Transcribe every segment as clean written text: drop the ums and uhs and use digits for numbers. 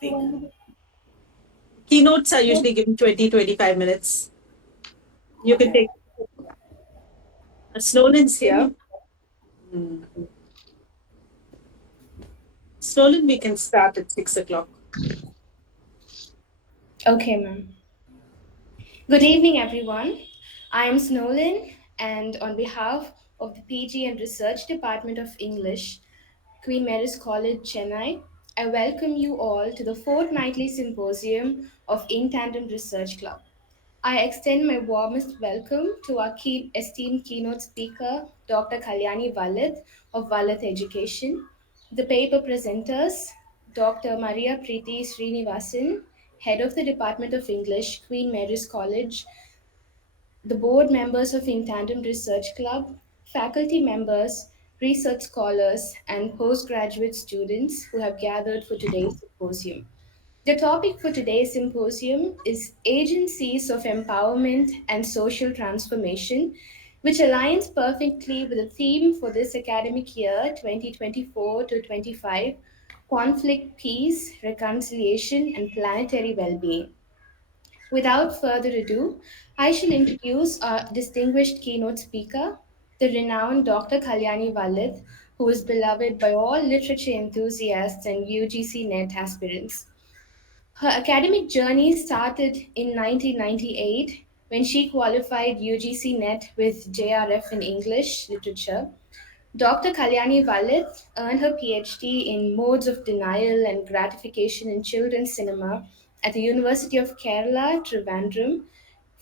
speak. Keynotes are usually given 20-25 minutes. You can take Snowlin's here. Snowlin, we can start at 6 o'clock. Okay, ma'am. Good evening, everyone. I am Snowlin, and on behalf of the PG and Research Department of English, Queen Mary's College, Chennai, I welcome you all to the fortnightly symposium of In Tandem Research Club. I extend my warmest welcome to our esteemed keynote speaker, Dr. Kalyani Vallath of Vallath Education, the paper presenters, Dr. Maria Preeti Srinivasan, Head of the Department of English, Queen Mary's College, the board members of In Tandem Research Club, faculty members, research scholars, and postgraduate students who have gathered for today's symposium. The topic for today's symposium is Agencies of Empowerment and Social Transformation, which aligns perfectly with the theme for this academic year 2024 to 25, Conflict, Peace, Reconciliation, and Planetary Wellbeing. Without further ado, I shall introduce our distinguished keynote speaker, the renowned Dr. Kalyani Vallath, who is beloved by all literature enthusiasts and UGC NET aspirants. Her academic journey started in 1998 when she qualified UGC NET with JRF in English literature. Dr. Kalyani Vallath earned her PhD in Modes of Denial and Gratification in Children's Cinema at the University of Kerala, Trivandrum,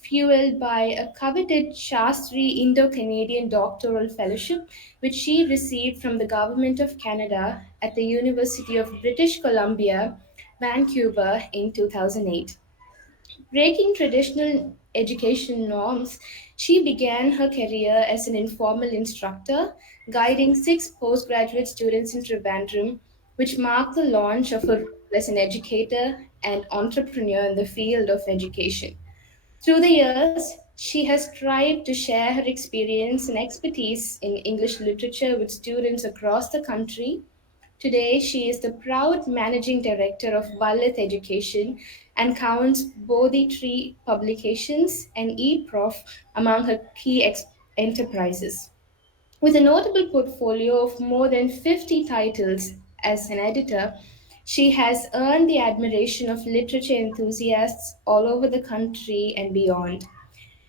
fueled by a coveted Shastri Indo-Canadian Doctoral Fellowship, which she received from the Government of Canada at the University of British Columbia, Vancouver in 2008. Breaking traditional education norms, she began her career as an informal instructor, guiding six postgraduate students in Trivandrum, which marked the launch of her role as an educator and entrepreneur in the field of education. Through the years, she has strived to share her experience and expertise in English literature with students across the country. Today, she is the proud managing director of Vallath Education and counts Bodhi Tree Publications and eProf among her key enterprises. With a notable portfolio of more than 50 titles as an editor, she has earned the admiration of literature enthusiasts all over the country and beyond.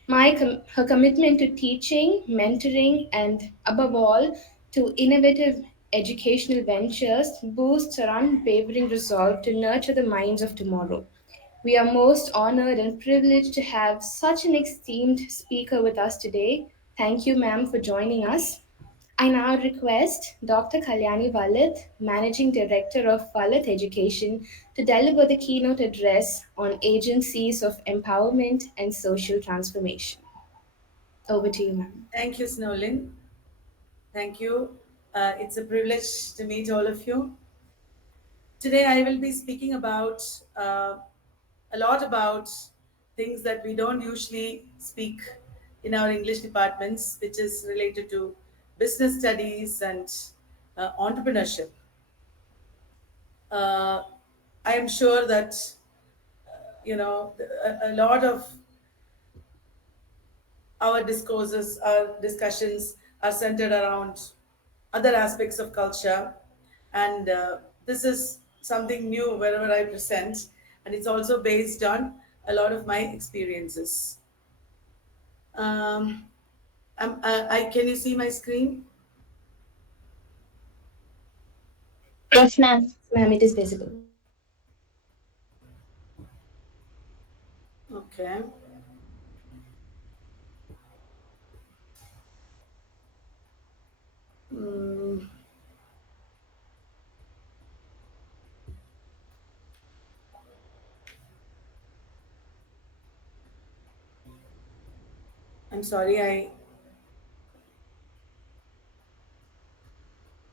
Her commitment to teaching, mentoring, and above all, to innovative educational ventures boosts her unwavering resolve to nurture the minds of tomorrow. We are most honored and privileged to have such an esteemed speaker with us today. Thank you, ma'am, for joining us. I now request Dr. Kalyani Vallath, Managing Director of Vallath Education, to deliver the keynote address on agencies of empowerment and social transformation. Over to you, ma'am. Thank you, Snowlin. Thank you. It's a privilege to meet all of you. Today, I will be speaking about a lot about things that we don't usually speak in our English departments, which is related to business studies and entrepreneurship. Uh, I am sure that a lot of our discourses, our discussions are centered around other aspects of culture, and this is something new wherever I present, and it's also based on a lot of my experiences. Um, can you see my screen? Yes, ma'am. Ma'am, it is visible. Okay. Mm, I'm sorry,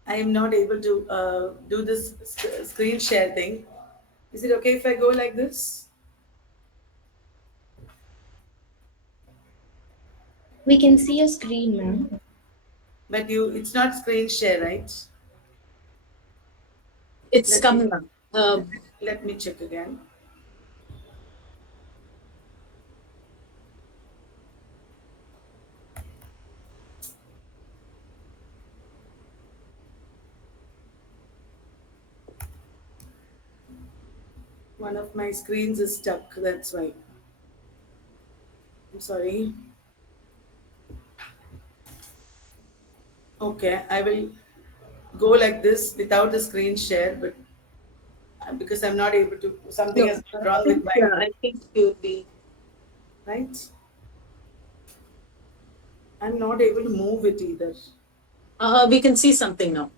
I am not able to do this screen share thing. Is it okay if I go like this? We can see your screen, ma'am. But it's not screen share, right? It's Let me coming up. Let me check again. One of my screens is stuck. That's why. I'm sorry. Okay, I will go like this without the screen share, but because I'm not able to, something No, has I gone wrong with think, my, yeah, I think you'll be. right? I'm not able to move it either. We can see something now.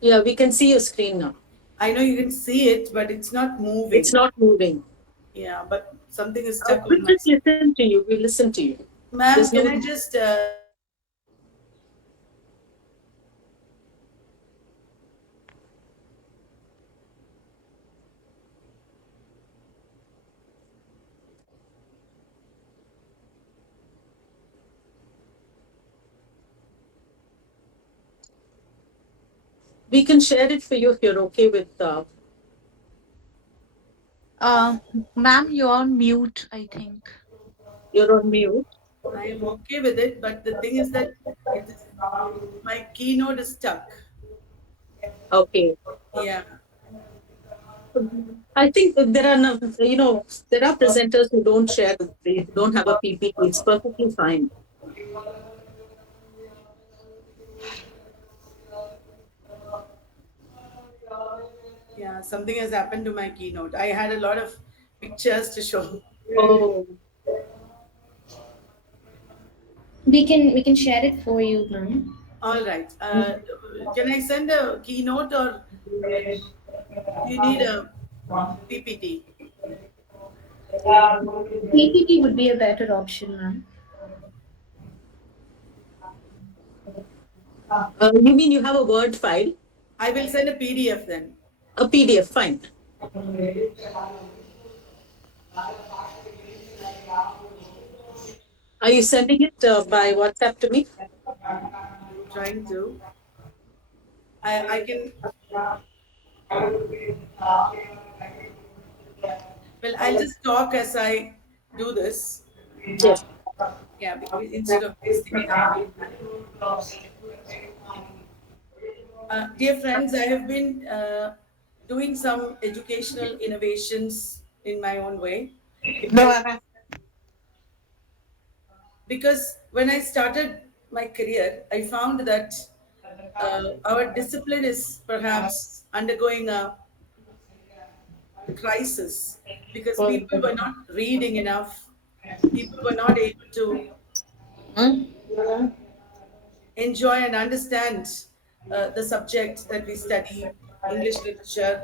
Yeah, we can see your screen now. I know you can see it, but it's not It's moving. not moving. Yeah, but something is stuck We'll on my just screen. listen to you. We'll listen to you. There's Ma'am, no. can I just We can share it for you if you're okay with. Uh, Ma'am, you're on mute, I think. You're on mute. I am okay with it, but the thing is that it is my keynote is stuck. Okay. Yeah. I think that there are no, there are presenters who don't share, they don't have a PPT. It's perfectly fine. Yeah, something has happened to my keynote. I had a lot of pictures to show. Oh, We can share it for you, ma'am. All right. Can I send a keynote or do you need a PPT? PPT would be a better option, ma'am. you mean you have a Word file, I will send a PDF then. a PDF? Fine. Are you sending it by WhatsApp to me? Trying to. I can, well, I'll just talk as I do this. Yes. Yeah, instead of wasting time. Dear friends, I have been doing some educational innovations in my own way No, because because when I started my career, I found that our discipline is perhaps undergoing a crisis because people were not reading enough. People were not able to enjoy and understand the subject that we study, English literature,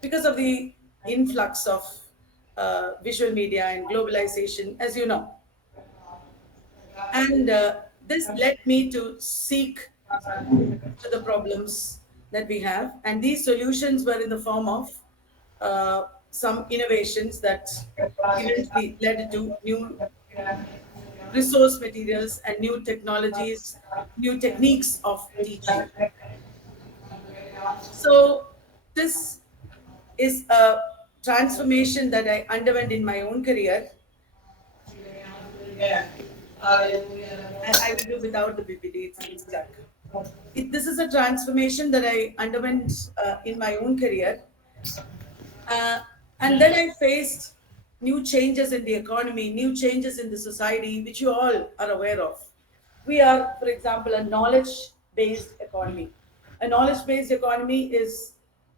because of the influx of visual media and globalization, as you know. And this led me to seek to the problems that we have. And these solutions were in the form of some innovations that eventually led to new resource materials and new technologies, new techniques of teaching. So, this is a transformation that I underwent in my own career. I will do without the PPT, it's stuck. This is a transformation that I underwent in my own career. Uh, and then I faced new changes in the economy, new changes in the society, which you all are aware of. We are, for example, a knowledge based economy. A knowledge based economy is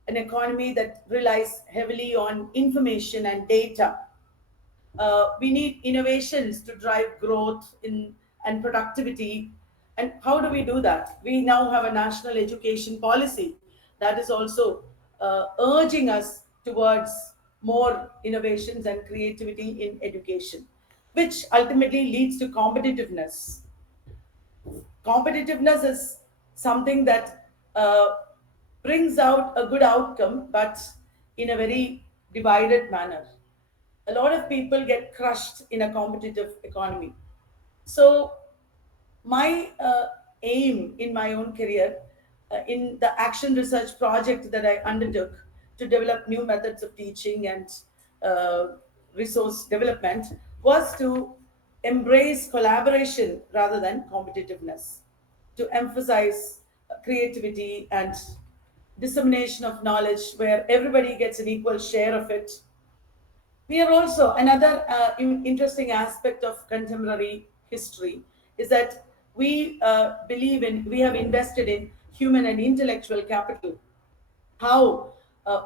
an economy that relies heavily on information and data. We need innovations to drive growth in and productivity. And how do we do that? We now have a national education policy that is also urging us towards more innovations and creativity in education, which ultimately leads to competitiveness. Competitiveness is something that brings out a good outcome, but in a very divided manner. A lot of people get crushed in a competitive economy. So, my aim in my own career in the action research project that I undertook to develop new methods of teaching and uh, resource development was to embrace collaboration rather than competitiveness, to emphasize creativity and dissemination of knowledge where everybody gets an equal share of it. We are also another interesting aspect of contemporary history is that we have invested in human and intellectual capital, how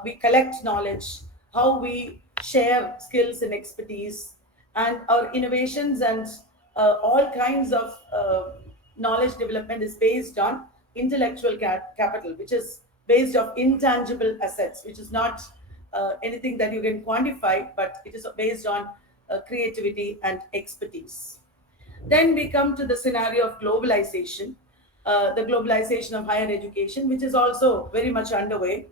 we collect knowledge, how we share skills and expertise, and our innovations and all kinds of knowledge development is based on intellectual capital, which is based on intangible assets, which is not anything that you can quantify, but it is based on creativity and expertise. Then we come to the scenario of globalization, the globalization of higher education, which is also very much underway.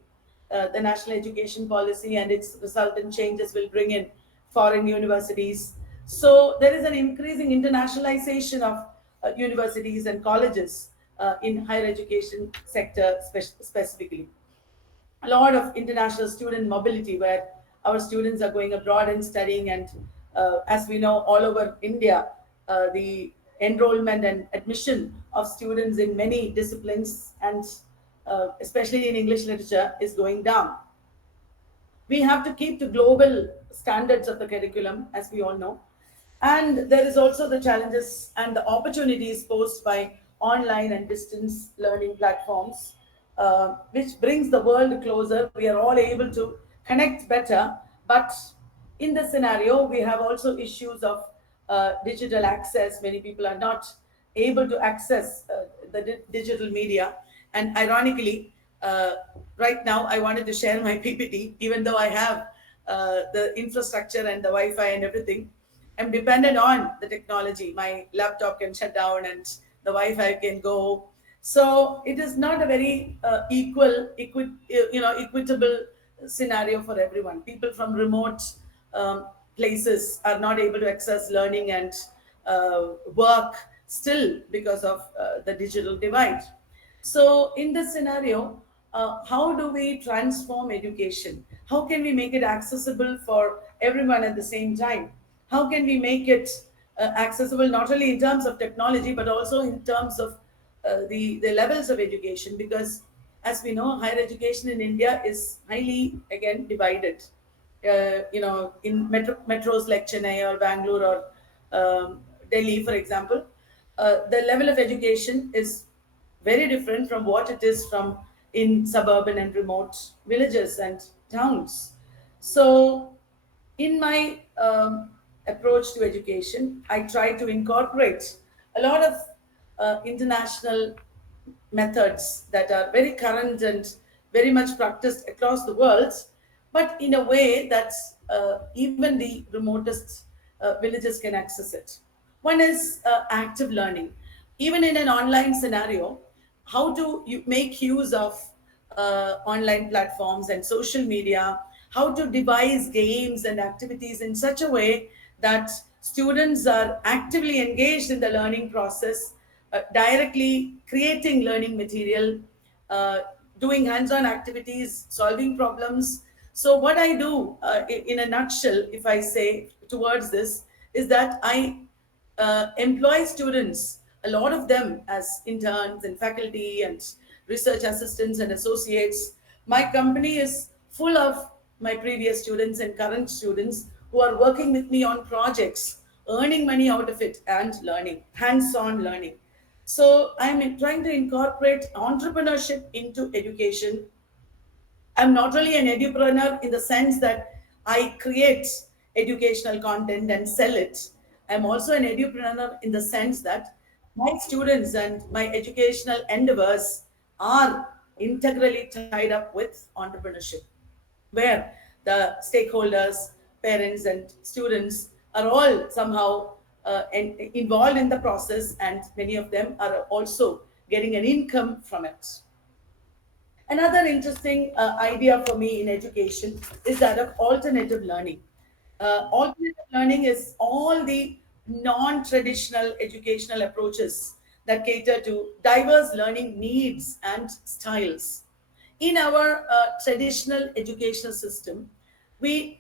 The national education policy and its resultant changes will bring in foreign universities. So there is an increasing internationalization of universities and colleges in higher education sector specifically. A lot of international student mobility where our students are going abroad and studying, and as we know, all over India, the enrollment and admission of students in many disciplines and especially in English literature is going down. We have to keep to global standards of the curriculum, as we all know. And there is also the challenges and the opportunities posed by online and distance learning platforms, which brings the world closer. We are all able to connect better, but in this scenario, we have also issues of digital access. Many people are not able to access the digital media. And ironically, uh, right now, I wanted to share my PPT, even though I have the infrastructure and the Wi Fi and everything. I'm dependent on the technology. My laptop can shut down and the Wi Fi can go. So it is not a very equitable scenario for everyone. People from remote places are not able to access learning and work still because of the digital divide. So, in this scenario, how do we transform education? How can we make it accessible for everyone at the same time? How can we make it accessible not only in terms of technology but also in terms of the levels of education? Because, as we know, higher education in India is highly, again, divided. In metros like Chennai or Bangalore or Delhi, for example, the level of education is very different from what it is from in suburban and remote villages and towns. So, in my approach to education, I try to incorporate a lot of international methods that are very current and very much practiced across the world, but in a way that even the remotest villages can access it. One is active learning. Even in an online scenario, how to make use of online platforms and social media, how to devise games and activities in such a way that students are actively engaged in the learning process, directly creating learning material, uh, doing hands-on activities, solving problems. So what I do, in a nutshell, if I say towards this, is that I employ students, a lot of them as interns and faculty and research assistants and associates. My company is full of my previous students and current students who are working with me on projects, earning money out of it and learning, hands on learning. So I'm trying to incorporate entrepreneurship into education. I'm not only an edupreneur in the sense that I create educational content and sell it. I'm also an edupreneur in the sense that my students and my educational endeavors are integrally tied up with entrepreneurship, where the stakeholders, parents, and students are all somehow involved in the process, and many of them are also getting an income from it. Another interesting idea for me in education is that of alternative learning. Alternative learning is all the non traditional educational approaches that cater to diverse learning needs and styles. In our traditional educational system, we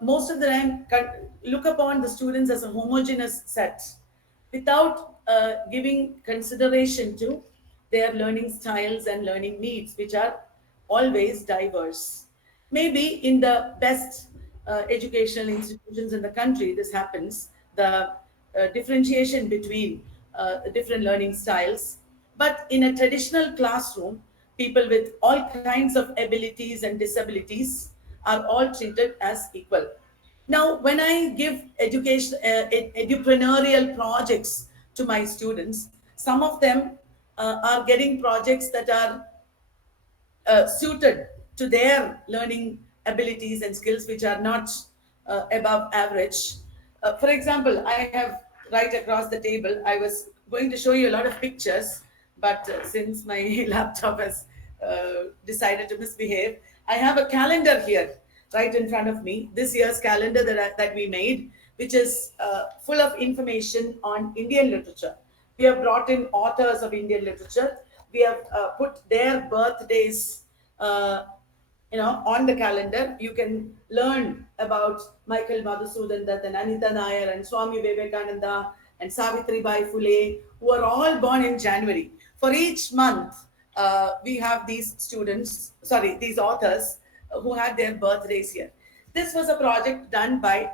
most of the time look upon the students as a homogeneous set without giving consideration to their learning styles and learning needs, which are always diverse. Maybe in the best educational institutions in the country, this happens, the differentiation between different learning styles. But in a traditional classroom, people with all kinds of abilities and disabilities are all treated as equal. Now, when I give education, edupreneurial projects to my students, some of them are getting projects that are suited to their learning abilities and skills, which are not above average. For example, I have right across the table, I was going to show you a lot of pictures, but since my laptop has decided to misbehave, I have a calendar here right in front of me, this year's calendar that we made, which is full of information on Indian literature. We have brought in authors of Indian literature. We have put their birthdays, uh, on the calendar. You can learn about Michael Madhusudan Dutt and Anita Nair and Swami Vivekananda and Savitri Bai Phule, who are all born in January. For each month, we have these students, sorry, these authors who had their birthdays here. This was a project done by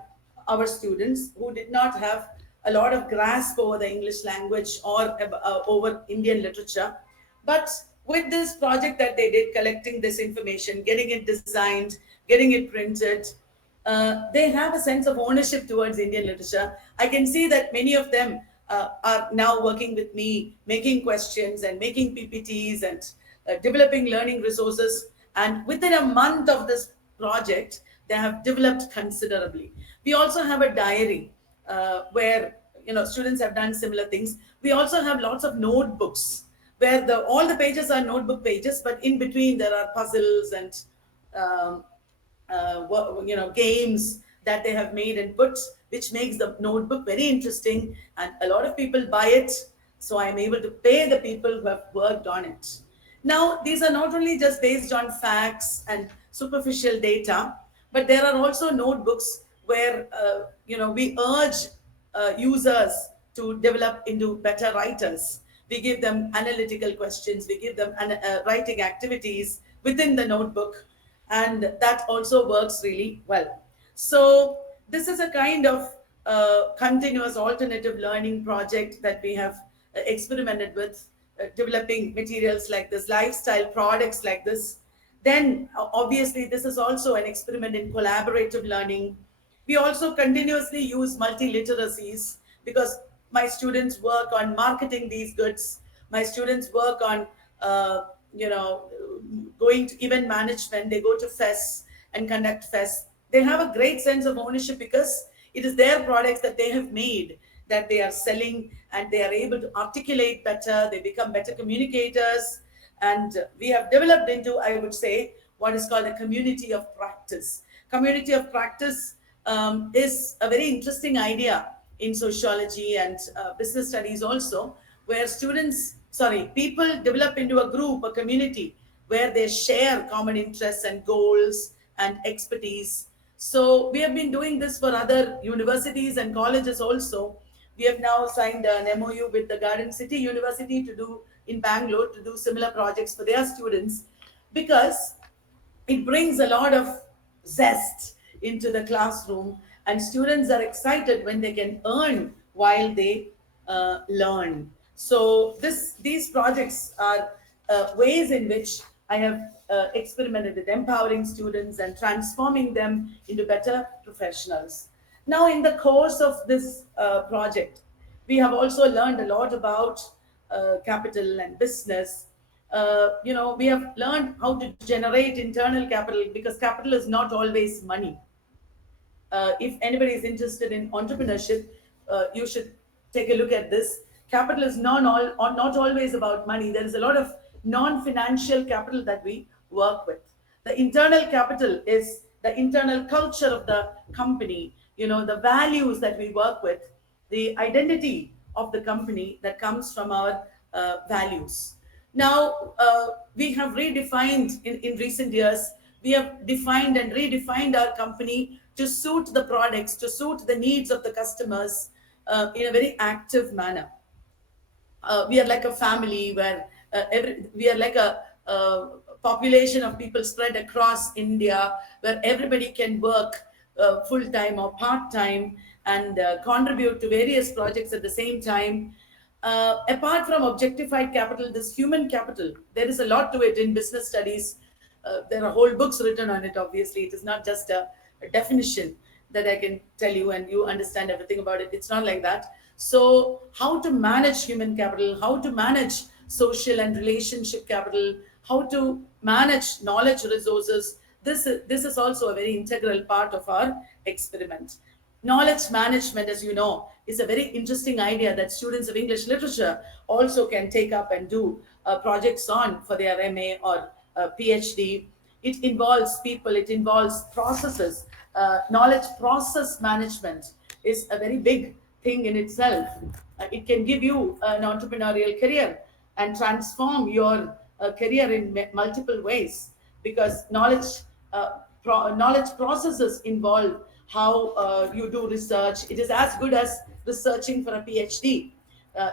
our students who did not have a lot of grasp over the English language or over Indian literature. But with this project that they did, collecting this information, getting it designed, getting it printed, they have a sense of ownership towards Indian literature. I can see that many of them are now working with me, making questions and making PPTs and developing learning resources. And within a month of this project, they have developed considerably. We also have a diary where students have done similar things. We also have lots of notebooks where all the pages are notebook pages, but in between there are puzzles and um, games that they have made and put, which makes the notebook very interesting, and a lot of people buy it, so I'm able to pay the people who have worked on it. Now, these are not only just based on facts and superficial data, but there are also notebooks where we urge users to develop into better writers. We give them analytical questions, we give them writing activities within the notebook, and that also works really well. So this is a kind of continuous alternative learning project that we have experimented with, developing materials like this, lifestyle products like this. Then obviously this is also an experiment in collaborative learning. We also continuously use multiliteracies because my students work on marketing these goods. My students work on, you know, going to event management. They go to fests and conduct fests. They have a great sense of ownership because it is their products that they have made that they are selling, and they are able to articulate better. They become better communicators. And we have developed into, I would say, what is called a community of practice. Community of practice is a very interesting idea in sociology and business studies also, where people develop into a group, a community, where they share common interests and goals and expertise. So we have been doing this for other universities and colleges also. We have now signed an MOU with the Garden City University to do in Bangalore to do similar projects for their students, because it brings a lot of zest into the classroom, and students are excited when they can earn while they learn. So these projects are ways in which I have experimented with empowering students and transforming them into better professionals. Now, in the course of this project, we have also learned a lot about capital and business. We have learned how to generate internal capital, because capital is not always money. If anybody is interested in entrepreneurship, you should take a look at this. Capital is not always about money. There is a lot of non-financial capital that we work with. The internal capital is the internal culture of the company, the values that we work with, the identity of the company that comes from our values. Now, we have redefined in recent years, we have defined and redefined our company to suit the products, to suit the needs of the customers in a very active manner. We are like a family where we are like a population of people spread across India, where everybody can work full time or part time and contribute to various projects at the same time. Apart from objectified capital, this human capital, there is a lot to it in business studies. There are whole books written on it. Obviously, it is not just a definition that I can tell you and you understand everything about it. It's not like that. So, how to manage human capital, how to manage social and relationship capital, how to manage knowledge resources. This is also a very integral part of our experiment. Knowledge management, as you know, is a very interesting idea that students of English literature also can take up and do projects on for their MA or PhD. It involves people, it involves processes. Knowledge process management is a very big thing in itself. It can give you an entrepreneurial career and transform your career in multiple ways, because knowledge processes involve how you do research. It is as good as researching for a PhD.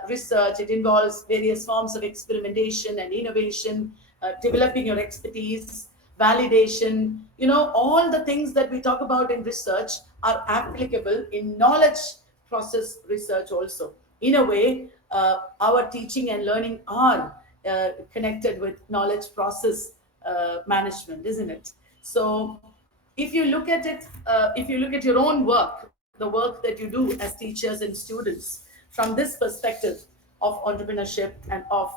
Research, it involves various forms of experimentation and innovation, developing your expertise, validation. All the things that we talk about in research are applicable in knowledge process research also. In a way, our teaching and learning are connected with knowledge process management, isn't it? So, if you look at it, if you look at your own work, the work that you do as teachers and students, from this perspective of entrepreneurship and of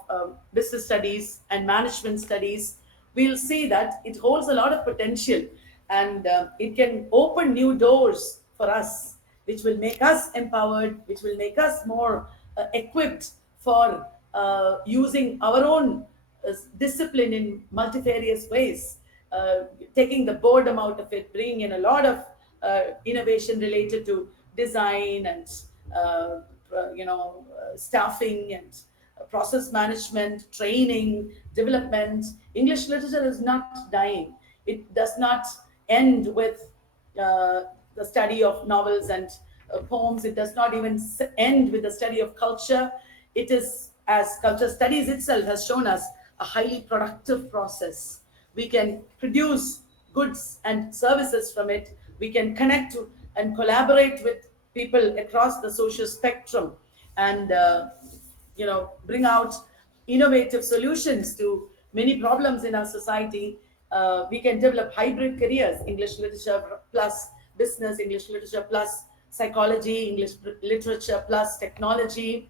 business studies and management studies, we'll see that it holds a lot of potential, and it can open new doors for us, which will make us empowered, which will make us more equipped for using our own discipline in multifarious ways, taking the boredom out of it, bringing in a lot of innovation related to design and staffing and process management, training, development. English literature is not dying. It does not end with the study of novels and poems. It does not even end with the study of culture. It is, as culture studies itself has shown us, a highly productive process. We can produce goods and services from it. We can connect and collaborate with people across the social spectrum, and bring out innovative solutions to many problems in our society. We can develop hybrid careers: English literature plus business, English literature plus psychology, English literature plus technology.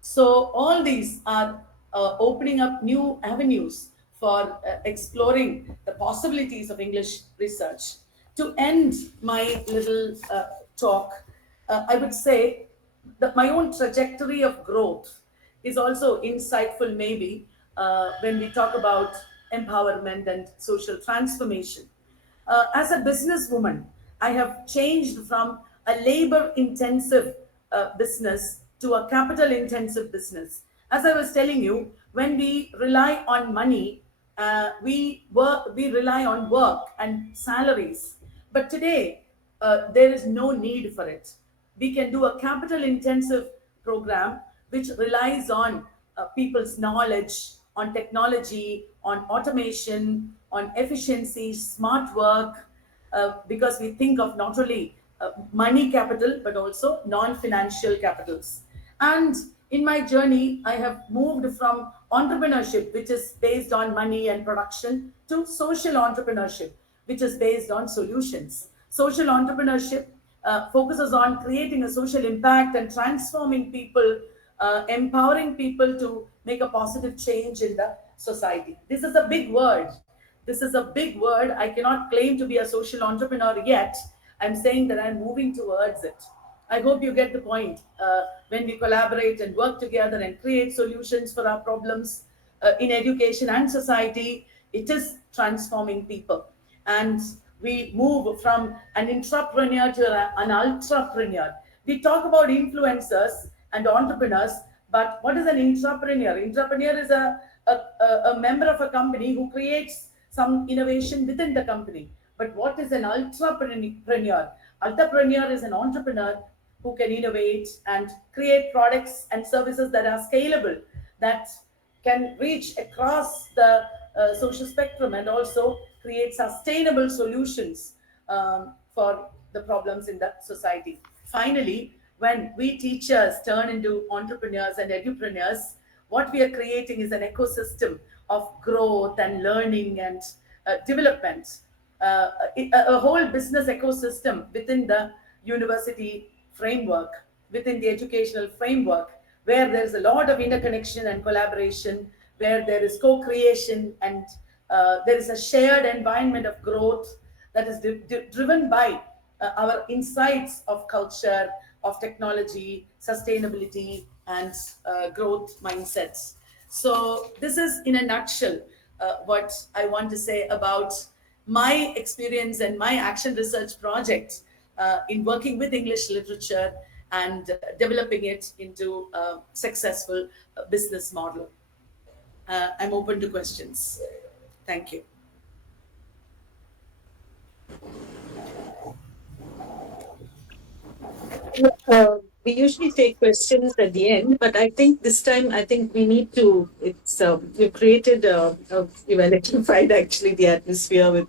So all these are opening up new avenues for exploring the possibilities of English research. To end my little talk, I would say that my own trajectory of growth is also insightful, maybe, when we talk about empowerment and social transformation. As a businesswoman, I have changed from a labor intensive business to a capital intensive business. As I was telling you, when we rely on money, we rely on work and salaries. But today, there is no need for it. We can do a capital intensive program which relies on people's knowledge, on technology, on automation, on efficiency, smart work, because we think of not only money capital but also non-financial capitals. And in my journey, I have moved from entrepreneurship, which is based on money and production, to social entrepreneurship, which is based on solutions. Social entrepreneurship focuses on creating a social impact and transforming people, empowering people to make a positive change in the society. This is a big word. This is a big word. I cannot claim to be a social entrepreneur yet. I'm saying that I'm moving towards it. I hope you get the point. When we collaborate and work together and create solutions for our problems in education and society, it is transforming people. And we move from an intrapreneur to an entrepreneur. We talk about influencers. and entrepreneurs. But what is an intrapreneur? Intrapreneur is a member of a company who creates some innovation within the company. But what is an ultrapreneur? Ultrapreneur is an entrepreneur who can innovate and create products and services that are scalable, that can reach across the social spectrum, and also create sustainable solutions for the problems in the society. Finally, when we teachers turn into entrepreneurs and edupreneurs, what we are creating is an ecosystem of growth and learning and development, a whole business ecosystem within the university framework, within the educational framework, where there is a lot of interconnection and collaboration, where there is co-creation, and there is a shared environment of growth that is driven by our insights of culture, of technology, sustainability, and growth mindsets. So, this is in a nutshell what I want to say about my experience and my action research project in working with English literature and developing it into a successful business model. I'm open to questions. Thank you. We usually take questions at the end, but I think this time I think we need to. It's we've created you've electrified actually the atmosphere with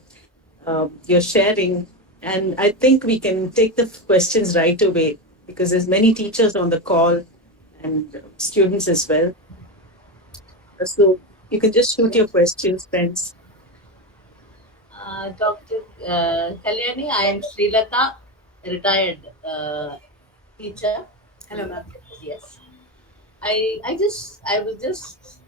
your sharing, and I think we can take the questions right away because there's many teachers on the call and students as well. So you can just shoot your questions, friends. Dr. Kalyani, I am Srilata, retired teacher. Hello, ma'am. Yes. I was just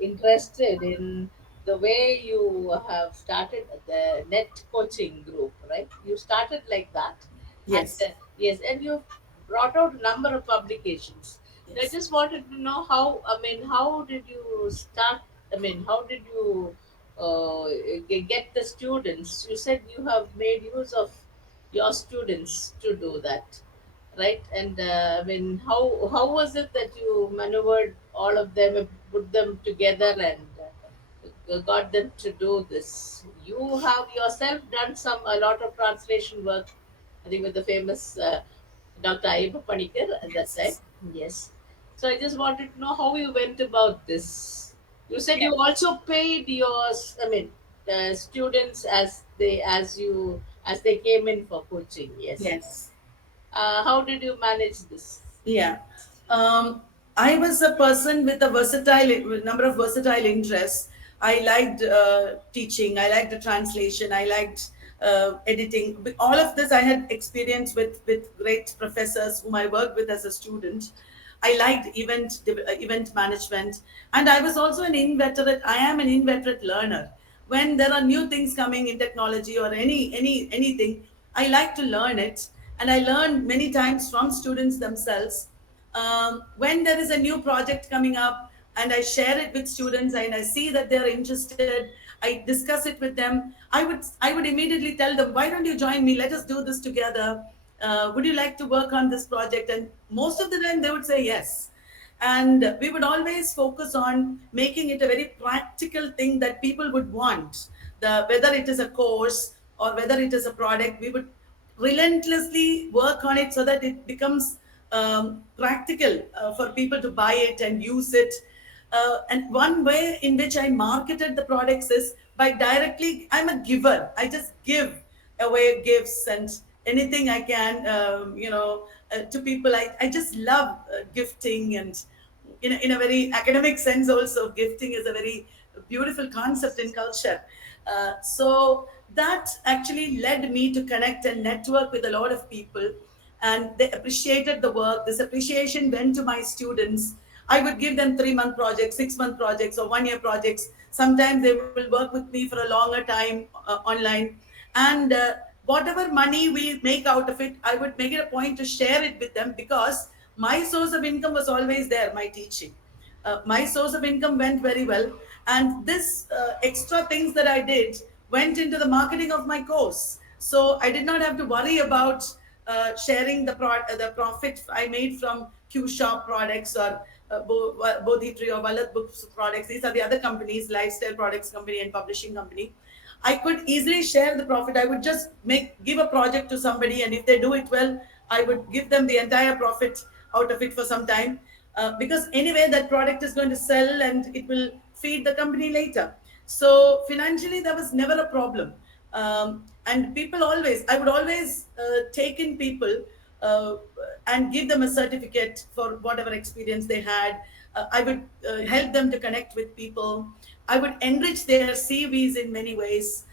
interested in the way you have started the net coaching group, right? You started like that, and Yes. yes, and you brought out a number of publications. I Yes. just wanted to know how. I mean, how did you start? I mean, how did you get the students? You said you have made use of your students to do that, right? And I mean, how was it that you maneuvered all of them and put them together and got them to do this? You have yourself done a lot of translation work, I think, with the famous Dr. Ayappa Panikar at that time. Yes. Yes. So I just wanted to know how you went about this. You said you also paid I mean, students as they came in for coaching. Yes. Yes. How did you manage this? Yeah. Um, I was a person with a versatile number of versatile interests. I liked teaching. I liked the translation. I liked editing. But all of this I had experience with great professors whom I worked with as a student. I liked event management, and I was also an inveterate. I am an inveterate learner. When there are new things coming in technology or anything, I like to learn it, and I learn many times from students themselves. When there is a new project coming up, and I share it with students, and I see that they're interested, I discuss it with them. I would immediately tell them, why don't you join me? Let us do this together. Would you like to work on this project? And most of the time they would say yes. And we would always focus on making it a very practical thing that people would want. Whether it is a course or whether it is a product, we would relentlessly work on it so that it becomes practical for people to buy it and use it. And one way in which I marketed the products is by directly, I'm a giver. I just give away gifts and anything I can, to people. I just love gifting, and in a very academic sense also, gifting is a very beautiful concept in culture. So that actually led me to connect and network with a lot of people, and they appreciated the work. This appreciation went to my students. I would give them 3-month projects, 6-month projects, or 1-year projects. Sometimes they will work with me for a longer time online. And whatever money we make out of it, I would make it a point to share it with them, because my source of income was always there, my teaching. My source of income went very well. And this extra things that I did went into the marketing of my course. So I did not have to worry about sharing the profit I made from Q Shop products or Bodhitri or Vallath Books products. These are the other companies, lifestyle products company and publishing company. I could easily share the profit. I would just give a project to somebody, and if they do it well, I would give them the entire profit out of it for some time. Because anyway, that product is going to sell and it will feed the company later. So financially, there was never a problem. And people always, I would always take in people uh, and give them a certificate for whatever experience they had. I would help them to connect with people. I would enrich their CVs in many ways,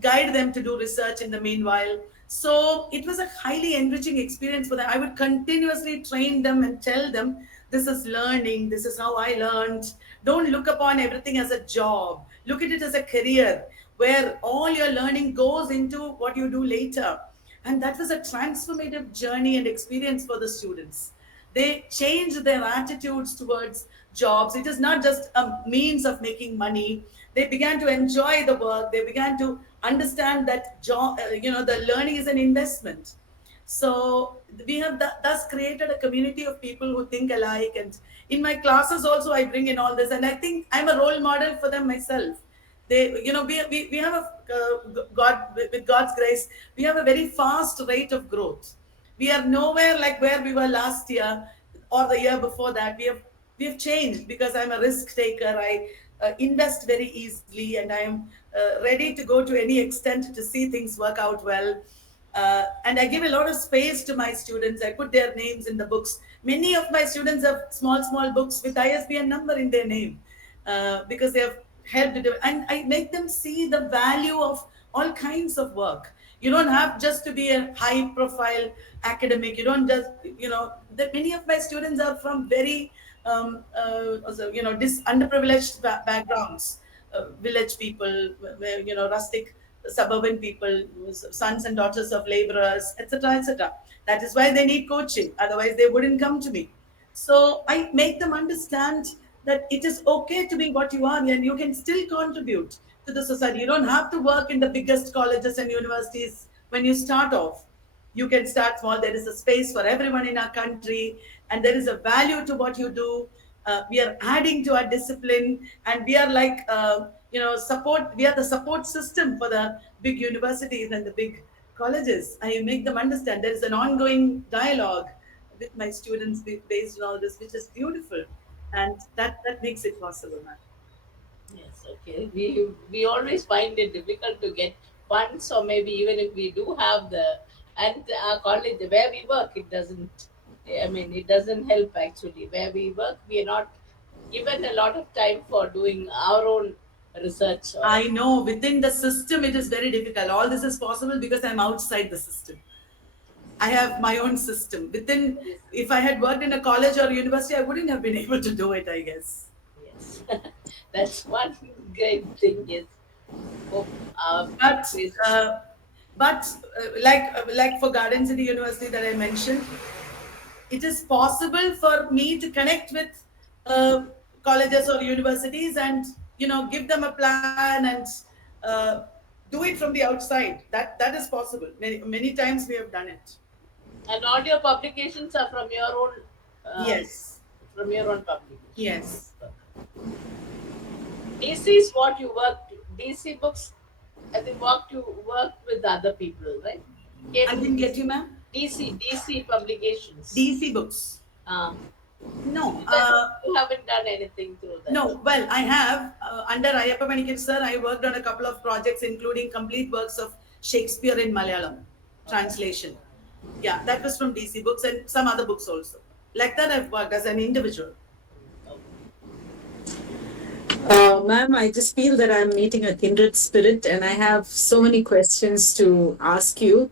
guide them to do research in the meanwhile. So it was a highly enriching experience for them. I would continuously train them and tell them, this is learning, this is how I learned. Don't look upon everything as a job, look at it as a career where all your learning goes into what you do later. And that was a transformative journey and experience for the students. They changed their attitudes towards jobs. It is not just a means of making money. They began to enjoy the work. They began to understand that the learning is an investment. So we have thus created a community of people who think alike. And in my classes also, I bring in all this. And I think I'm a role model for them myself. We have with God's grace, we have a very fast rate of growth. We are nowhere like where we were last year or the year before that. We have changed because I'm a risk taker. I invest very easily, and I am ready to go to any extent to see things work out well. And I give a lot of space to my students. I put their names in the books. Many of my students have small books with ISBN number in their name, because they have helped it. And I make them see the value of all kinds of work. You don't have just to be a high profile academic. You don't just, that many of my students are from very, underprivileged backgrounds, village people, rustic suburban people, sons and daughters of laborers, etc., etc. That is why they need coaching. Otherwise, they wouldn't come to me. So I make them understand that it is okay to be what you are, and you can still contribute to the society. You don't have to work in the biggest colleges and universities when you start off. You can start small. There is a space for everyone in our country, and there is a value to what you do. We are adding to our discipline, and we are like, support. We are the support system for the big universities and the big colleges. I make them understand there is an ongoing dialogue with my students based on all this, which is beautiful, and that makes it possible, man. Yes, okay. We always find it difficult to get funds, or maybe even if we do have the, and our college where we work, it doesn't. I mean, it doesn't help actually. Where we work, we are not given a lot of time for doing our own research. Or I know within the system it is very difficult. All this is possible because I'm outside the system. I have my own system. yes, If I had worked in a college or university, I wouldn't have been able to do it, I guess. yes, that's one great thing. Yes, hope But is uh, like for Garden City University that I mentioned, it is possible for me to connect with colleges or universities and give them a plan and uh, do it from the outside. That is possible. Many times we have done it. and all your publications are uh, Yes. from your own publications. Yes. DC is what you work. DC books, I think, worked with other people, right? I Came to didn't get you, ma'am. DC publications. DC books. Uh, No. you haven't done anything through that. No, well, I have. Under Ayyappa Manikir sir, I worked on a couple of projects, including complete works of Shakespeare in Malayalam Okay. translation. Yeah, that was from DC Books and some other books also. Like that, I've worked as an individual. Okay. Ma'am, I just feel that I'm meeting a kindred spirit and I have so many questions to ask you.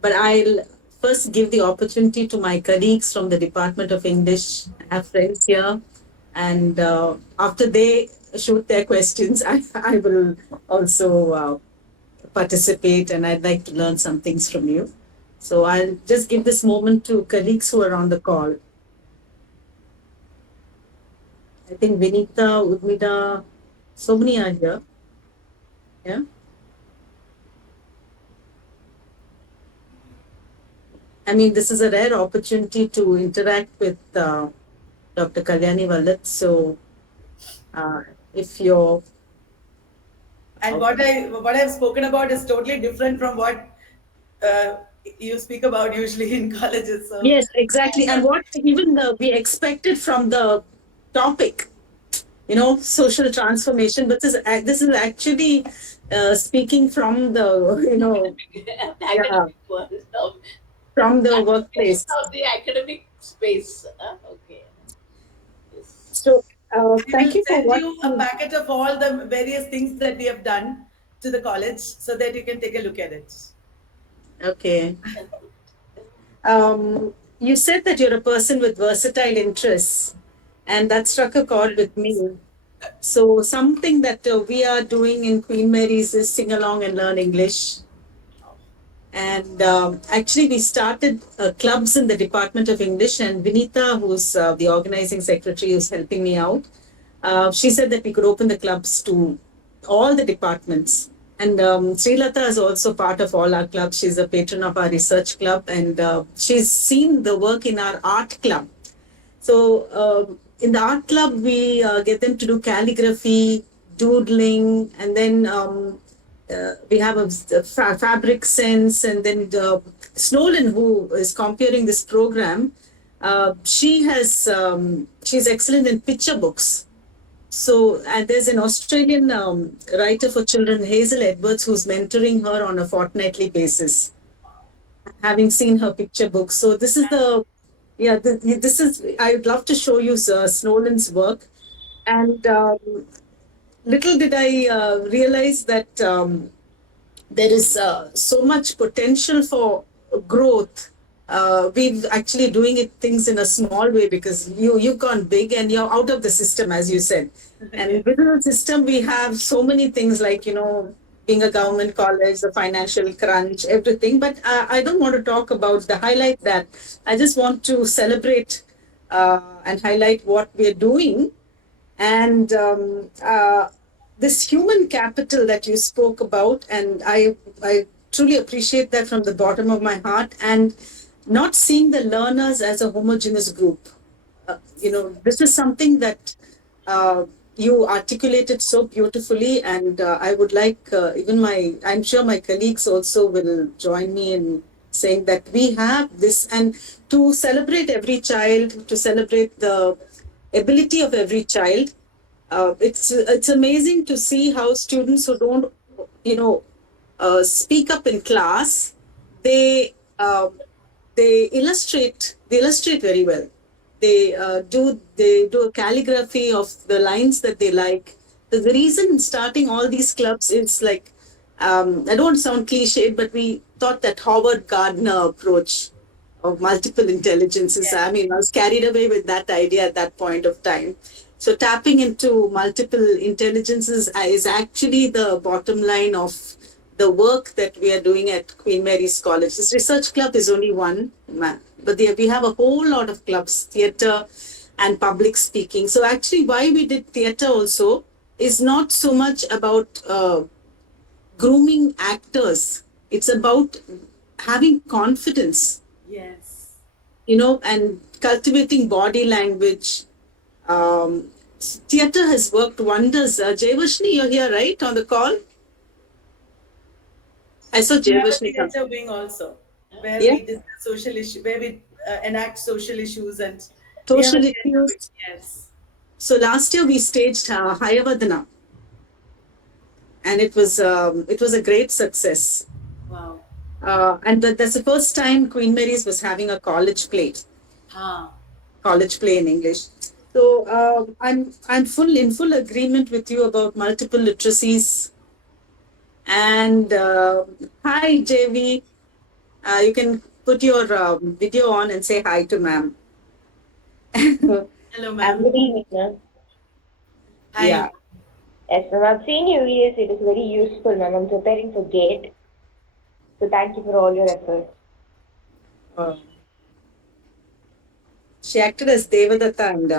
But I'll first give the opportunity to my colleagues from the Department of English. I have friends here. And after they shoot their questions, I will also participate and I'd like to learn some things from you. So I'll just give this moment to colleagues who are on the call. I think Vinita, Udmita, so many are here. Yeah. I mean, this is a rare opportunity to interact with Dr. Kalyani Vallath. So, uh, if you're And what I've spoken about is totally different from what uh, you speak about usually in colleges. So yes, exactly, and what even we expected from the topic, social transformation, but this is actually speaking from the yeah, Academic world of from the transformation workplace. of the academic space. Okay. Yes. So, I thank will you for send what you a packet of all the various things that we have done to the college so that you can take a look at it. okay. You said that you're a person with versatile interests, and that struck a chord with me. So, something that we are doing in Queen Mary's is sing along and learn English. And actually, we started clubs in the Department of English, and Vinita, who's the organizing secretary, who's helping me out, she said that we could open the clubs to all the departments. And Srilata is also part of all our clubs. She's a patron of our research club, and she's seen the work in our art club. So in the art club, we get them to do calligraphy, doodling, and then we have a fabric sense. And then Snowlin, who is comparing this program, she's excellent in picture books. So, and there's an Australian writer for children, Hazel Edwards, who's mentoring her on a fortnightly basis, having seen her picture book. So, this is this is, I would love to show you Snowlin's work. And little did I realize that there is so much potential for growth. We've actually doing it things in a small way because you've gone big and you're out of the system, as you said. Yeah. And within the system, we have so many things like being a government college, the financial crunch, everything. But I don't want to talk about the highlight that. I just want to celebrate and highlight what we're doing and this human capital that you spoke about, and I truly appreciate that from the bottom of my heart, and not seeing the learners as a homogeneous group. This is something that uh, you articulated so beautifully, and I would like I'm sure my colleagues also will join me in saying that we have this, and to celebrate every child, to celebrate the ability of every child. It's amazing to see how students who don't, speak up in class, they they illustrate very well. They do a calligraphy of the lines that they like. The reason in starting all these clubs is like, I don't sound cliched, but we thought that Howard Gardner approach of multiple intelligences. Yeah. I mean, I was carried away with that idea at that point of time. So tapping into multiple intelligences is actually the bottom line of the work that we are doing at Queen Mary's College. This research club is only one, but we have a whole lot of clubs, theatre and public speaking. So actually, why we did theatre also is not so much about grooming actors. It's about having confidence, Yes. and cultivating body language. Um, Theatre has worked wonders. Jayavashni, you're here, right, on the call? I saw We have a Jayavashni come. theatre wing also where Yeah, we discuss social issue, where we enact social issues, and we have a social theatre wing. issues. Yes. So last year we staged Hayavadana, and it was a great success. Wow. And that's the first time Queen Mary's was having a Ah. college play in English. So I'm in full agreement with you about multiple literacies. And hi, JV. You can put your video on and say hi to ma'am. Hello, Good ma'am. evening, ma'am. Hi. Yeah. Yes, ma'am. I've seen your videos. It is very useful, ma'am. I'm preparing for GATE. So thank you for all your efforts. Uh, she acted as Devadatta, and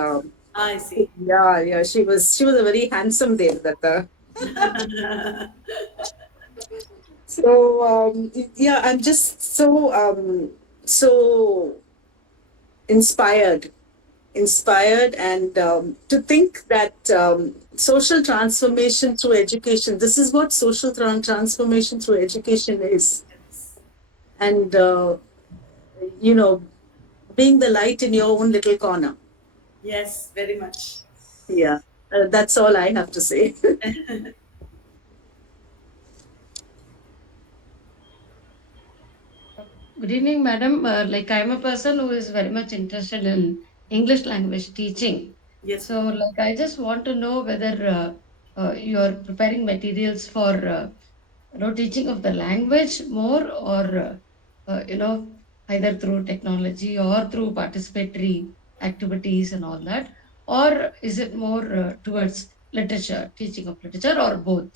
I see. yeah, she was a very handsome Devadatta. So yeah, I'm just so so inspired, and to think that social transformation through education, this is what social transformation through education is. And, you know, being the light in your own little corner. Yes, very much. Yeah, that's all I have to say. Good evening, madam. Like I'm a person who is very much interested in English language teaching. Yes, So, ma'am. like, I just want to know whether you're preparing materials for teaching of the language more, or either through technology or through participatory activities and all that, or is it more towards literature, teaching of literature, or both?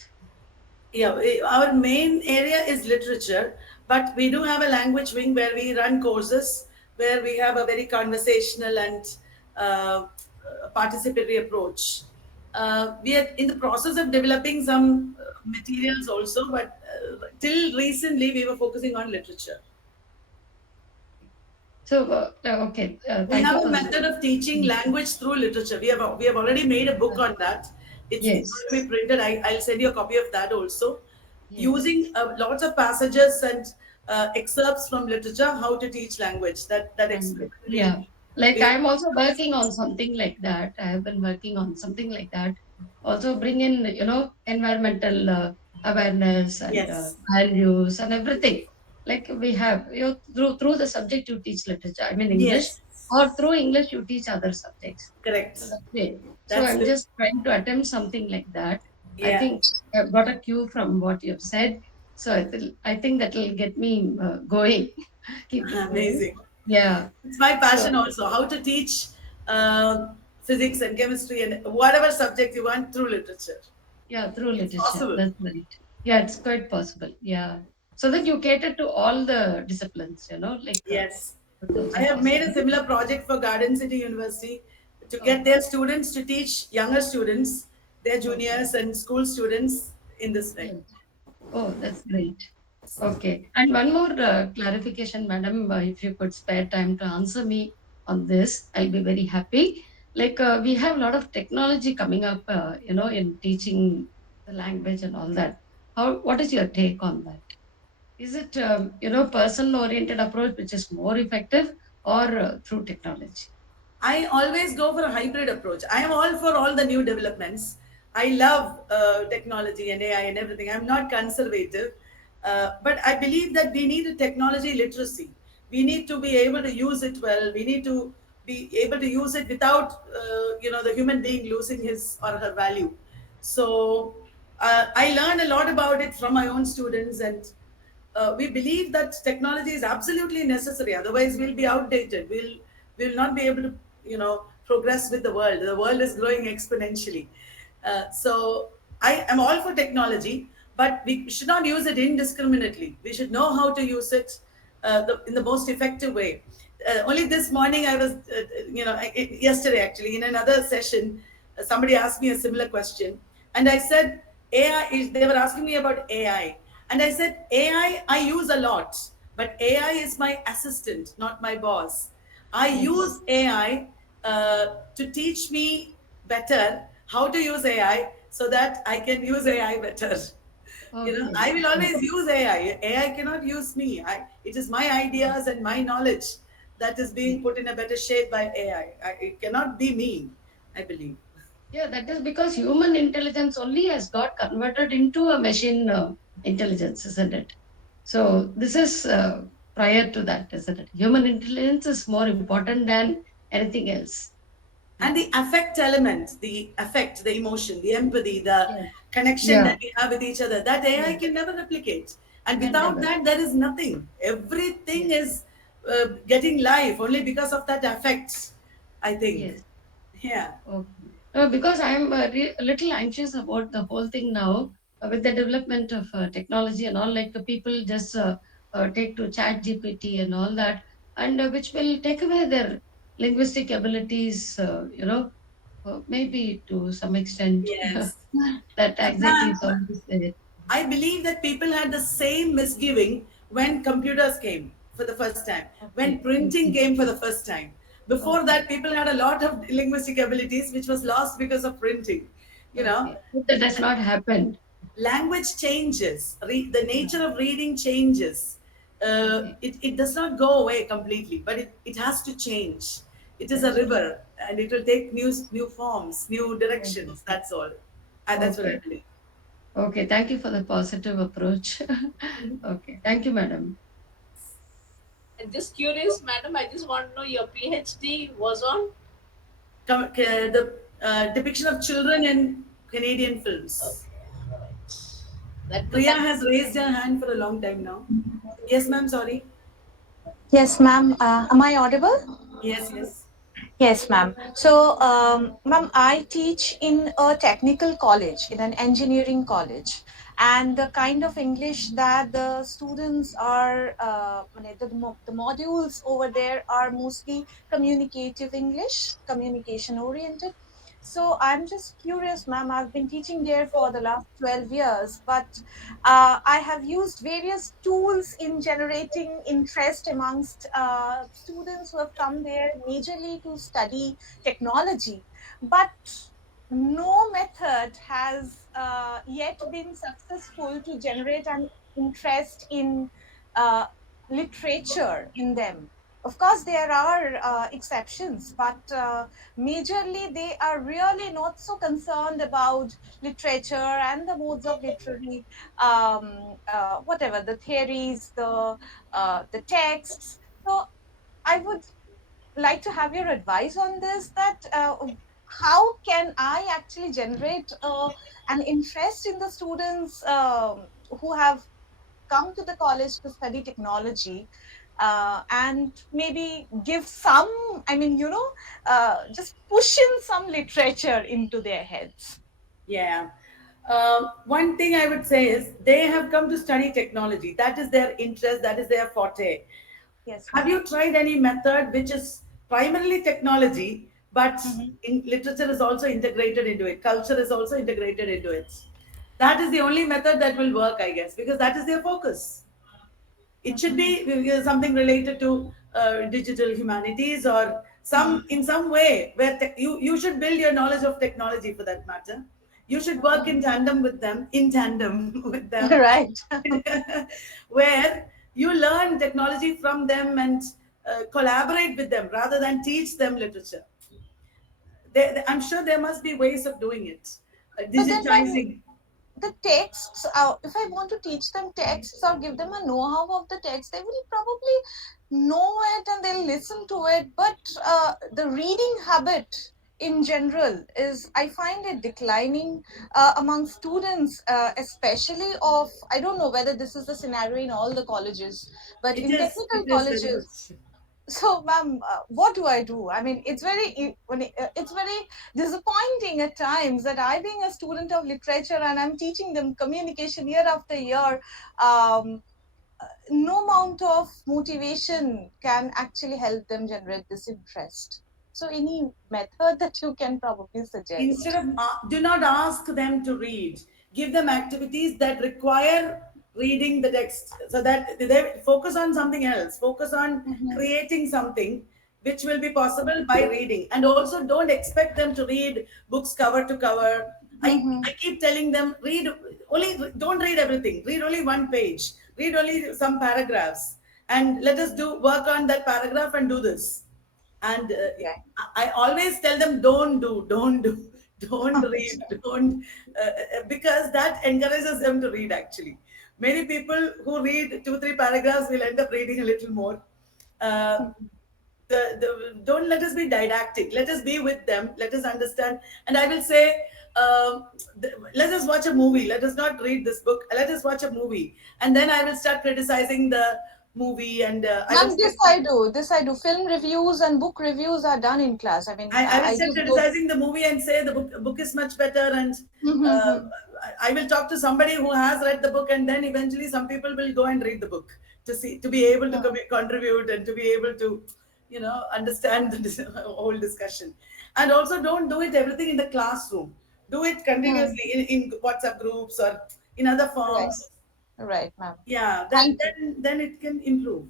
Yeah, our main area is literature, but we do have a language wing where we run courses where we have a very conversational and uh, participatory approach. We are in the process of developing some materials also, but till recently we were focusing on literature. So, okay, We thank have you a for method of teaching that. language through literature. We have already made a book on that. It's going to Yes, be printed. I'll send you a copy of that also, yes. using lots of passages and excerpts from literature how to teach language. That Language. experiment Yeah. Like we I'm also working on something like that. I have been working on something like that. Also bring in, environmental awareness and yes, values and everything. Like we have, through the subject you teach literature, I mean English, yes, or through English you teach other subjects. So correct. that way. So That's I'm the just trying to attempt something like that. I yeah, think I've got a cue from what you've said. So I think that will get me going, keep me going. amazing. Yeah. It's my So passion also how to teach physics and chemistry and whatever subject you want through literature. yeah, through It's literature. possible. That's right. Yeah, it's quite possible. Yeah. So that you cater to all the disciplines, like Yes. that's I also have made possible. a similar project for Garden City University to Oh, get their students to teach younger students, their okay. juniors and school students in this way. Yes. Oh, that's great. Okay. And one more clarification, madam, if you could spare time to answer me on this, I'll be very happy. Like we have a lot of technology coming up, in teaching the language and all that. What is your take on that? Is it, person-oriented approach which is more effective, or through technology? I always go for a hybrid approach. I am all for all the new developments. I love technology and AI and everything. I'm not conservative, but I believe that we need a technology literacy. We need to be able to use it well. We need to be able to use it without, the human being losing his or her value. So I learned a lot about it from my own students, and we believe that technology is absolutely necessary. Otherwise, we'll be outdated. We'll not be able to progress with the world. The world is growing exponentially. So I am all for technology, but we should not use it indiscriminately. We should know how to use it in the most effective way. Only this morning I was, yesterday actually, in another session, somebody asked me a similar question, and I said, AI is. They were asking me about AI, and I said, I use a lot, but AI is my assistant, not my boss. I Yes. use AI to teach me better how to use AI so that I can use AI better. Okay. I will Yes. always use AI. AI cannot use me. It is my ideas and my knowledge that is being put in a better shape by AI. It cannot be me, I believe. Yeah, that is because human intelligence only has got converted into a machine intelligence, isn't it? So this is prior to that, isn't it? Human intelligence is more important than anything else. And Yeah. the affect element, the affect, the emotion, the empathy, the Yes. connection Yeah. that we have with each other, that AI Yes. can never replicate. And Can without never. that, there is nothing. Everything Yes. is getting life only because of that affect, I think. Yes. Yeah. Okay. Because I am a little anxious about the whole thing now, with the development of technology and all. Like the people just take to Chat GPT and all that, and which will take away their linguistic abilities. Maybe to some extent, Yes. that anxiety Ma'am, is always there. I believe that people had the same misgiving when computers came. for the first time, when Okay. printing Okay. came for the first time. Before Okay. that, people had a lot of linguistic abilities, which was lost because of printing. You know, Okay. But that has not happened. language changes, the Yeah. nature of reading changes. Okay. It does not go away completely, but it has to change. It is a That's true. river, and it will take new forms, new directions. Okay. That's all. That's what I Okay. believe. Okay. Thank you for the positive approach. Okay. Thank you, madam. And just curious, madam, I just want to know your PhD was on. The depiction of children in Canadian films. Okay, all right. That Priya that has raised her hand for a long time now. Yes, ma'am. Sorry. Yes, ma'am. Am I audible? Yes, yes. Yes, ma'am. So, ma'am, I teach in a technical college, in an engineering college. And the kind of English that the students are, the modules over there are mostly communicative English, communication oriented. So I'm just curious, ma'am. I've been teaching there for the last 12 years, but I have used various tools in generating interest amongst students who have come there majorly to study technology. But no method has yet been successful to generate an interest in uh, literature in them. Of course, there are exceptions, but majorly they are really not so concerned about literature and the modes of literary, whatever the theories, the texts. So I would like to have your advice on this. That how can I actually generate an interest in the students who have come to the college to study technology, and maybe give some, just push in some literature into their heads. Yeah. One thing I would say is they have come to study technology. That is their interest, that is their forte. Yes, Have ma'am. you tried any method which is primarily technology, but Mm-hmm. in literature is also integrated into it, culture is also integrated into it? That is the only method that will work, I guess, because that is their focus. It should Mm-hmm. be something related to digital humanities, or some Mm-hmm. in some way where you should build your knowledge of technology, for that matter. You should work Mm-hmm. in tandem with them, with them, Right. where you learn technology from them and collaborate with them rather than teach them literature. I'm sure there must be ways of doing it, But then, ma'am, digitizing. the texts, if I want to teach them texts or give them a know-how of the text, they will probably know it and they'll listen to it. But the reading habit in general is, I find it declining among students, especially of, I don't know whether this is the scenario in all the colleges, but It in is. technical It is very colleges. much. So, ma'am, what do I do? I mean, it's very disappointing at times that I, being a student of literature, and I'm teaching them communication year after year, um, no amount of motivation can actually help them generate this interest. So, any method that you can probably Instead suggest? of do not ask them to read, give them activities that require reading the text, so that they focus on something else, focus on Mm-hmm. creating something which will be possible by reading. And also, don't expect them to read books cover to cover. Mm-hmm. I keep telling them, read only, don't read everything, read only one page, read only some paragraphs, and let us do work on that paragraph and do this. And I always tell them, don't do, don't read, don't, because that encourages them to read. Actually, many people who read 2 3 paragraphs will end up reading a little more. Uh, don't let us be didactic. Let us be with them. Let us understand. And I will say, let us watch a movie. Let us not read this book. Let us watch a movie, and then I will start criticizing the movie, and I will Ma'am, say, this I do. This I do. Film reviews and book reviews are done in class. I mean, I will I start just go. criticizing the movie and say the book is much better, and uh, Mm-hmm. I will talk to somebody who has read the book, and then eventually some people will go and read the book to be able to contribute and to be able to, understand the whole discussion. And also, don't do it everything in the classroom. Do it Hmm. continuously in WhatsApp groups or in other Right. forms. Right, ma'am. Yeah, Thank you. then it can improve.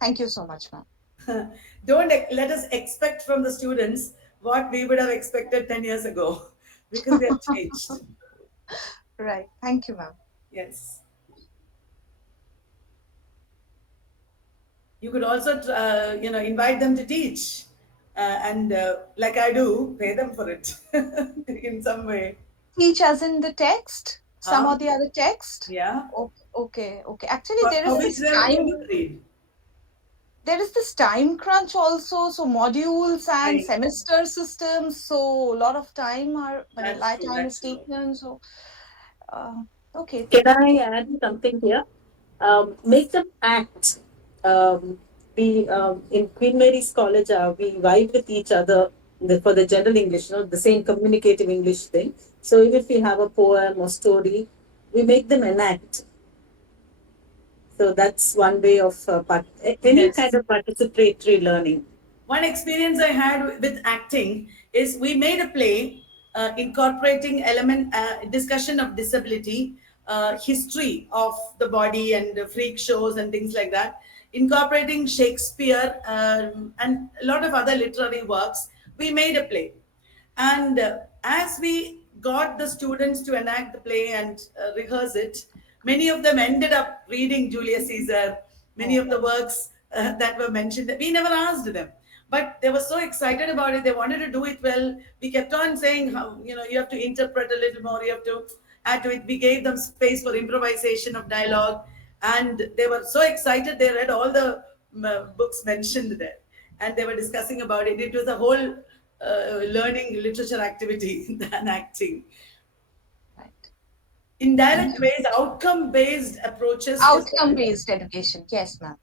Thank you so much, ma'am. Don't let us expect from the students what we would have expected 10 years ago because they have changed. Right. Thank you, ma'am. Yes. You could also, invite them to teach. And like I do, pay them for it in some way. Teach as in the text, some Huh? or the other text. Yeah. Okay, okay. Actually, there is For which this they are able to time. read. Crunch also, so modules and Right. semester systems, so a lot of time are, I mean, That's light true. time That's is true. taken. So, uh, okay. Can I add something here? Make them act. We in Queen Mary's College, we vibe with each other for the general English, the same communicative English thing. So even if we have a poem or story, we make them enact. So that's one way of any kind Yes. of participatory learning. One experience I had with acting is we made a play incorporating element discussion of disability, history of the body and freak shows and things like that, incorporating Shakespeare and a lot of other literary works. We made a play, and as we got the students to enact the play and rehearse it, many of them ended up reading Julius Caesar, many Oh, of the works that were mentioned. We never asked them, but they were so excited about it. They wanted to do it well. We kept on saying, how, you have to interpret a little more, you have to add to it. We gave them space for improvisation of dialogue, and they were so excited. They read all the books mentioned there, and they were discussing about it. It was a whole learning literature activity than acting. right. Thank Indirect you. ways, outcome based approaches is what Outcome based education, yes, ma'am.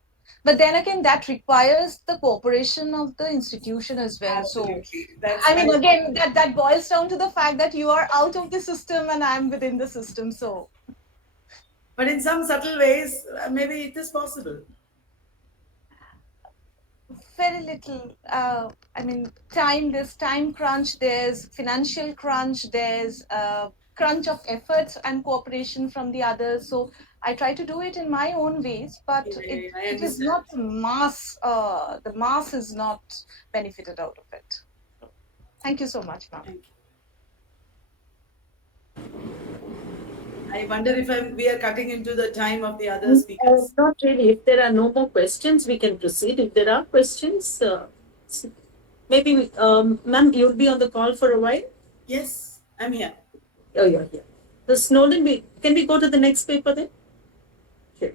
But then again, that requires the cooperation of the institution as well. So, absolutely that's I mean, right. again, that boils down to the fact that you are out of the system and I'm within the system. So, But in some subtle ways, maybe it is possible. very little. I mean, there's time crunch, there's financial crunch, there's crunch of efforts and cooperation from the others. So I try to do it in my own ways, but Yeah, yeah, yeah, I it is understand. not the mass is not benefited out of it. So, thank you so much, ma'am. Thank you. I wonder if we are cutting into the time of the other speakers. Not really. If there are no more questions, we can proceed. If there are questions, maybe, ma'am, you'll be on the call for a while. Yes, I'm here. Oh, you're here. The Snowden, can we go to the next paper then? Sure.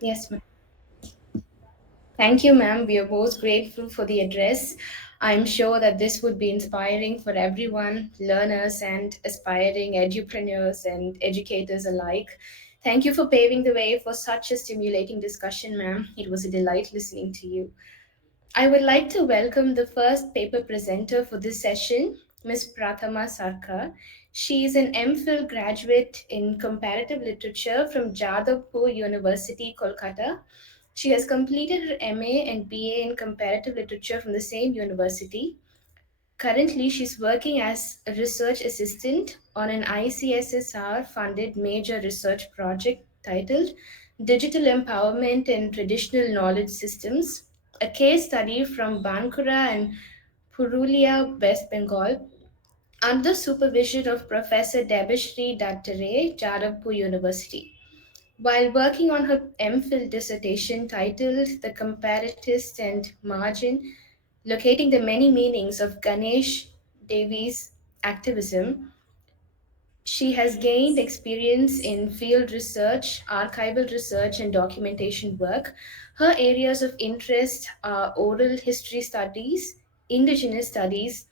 Yes, ma'am. Thank you, ma'am. We are both grateful for the address. I'm sure that this would be inspiring for everyone, learners and aspiring edupreneurs and educators alike. Thank you for paving the way for such a stimulating discussion, ma'am. It was a delight listening to you. I would like to welcome the first paper presenter for this session, Ms. Prathama Sarkar. She is an MPhil graduate in comparative literature from Jadavpur University, Kolkata. She has completed her MA and BA in comparative literature from the same university. Currently, she's working as a research assistant on an ICSSR funded major research project titled Digital Empowerment and Traditional Knowledge Systems, a case study from Bankura and Purulia, West Bengal, under supervision of Professor Debashri Dattare, Jadavpur University. While working on her MPhil dissertation titled The Comparatist and Margin, Locating the Many Meanings of Ganesh Devi's Activism, she has gained experience in field research, archival research, and documentation work. Her areas of interest are oral history studies, indigenous studies,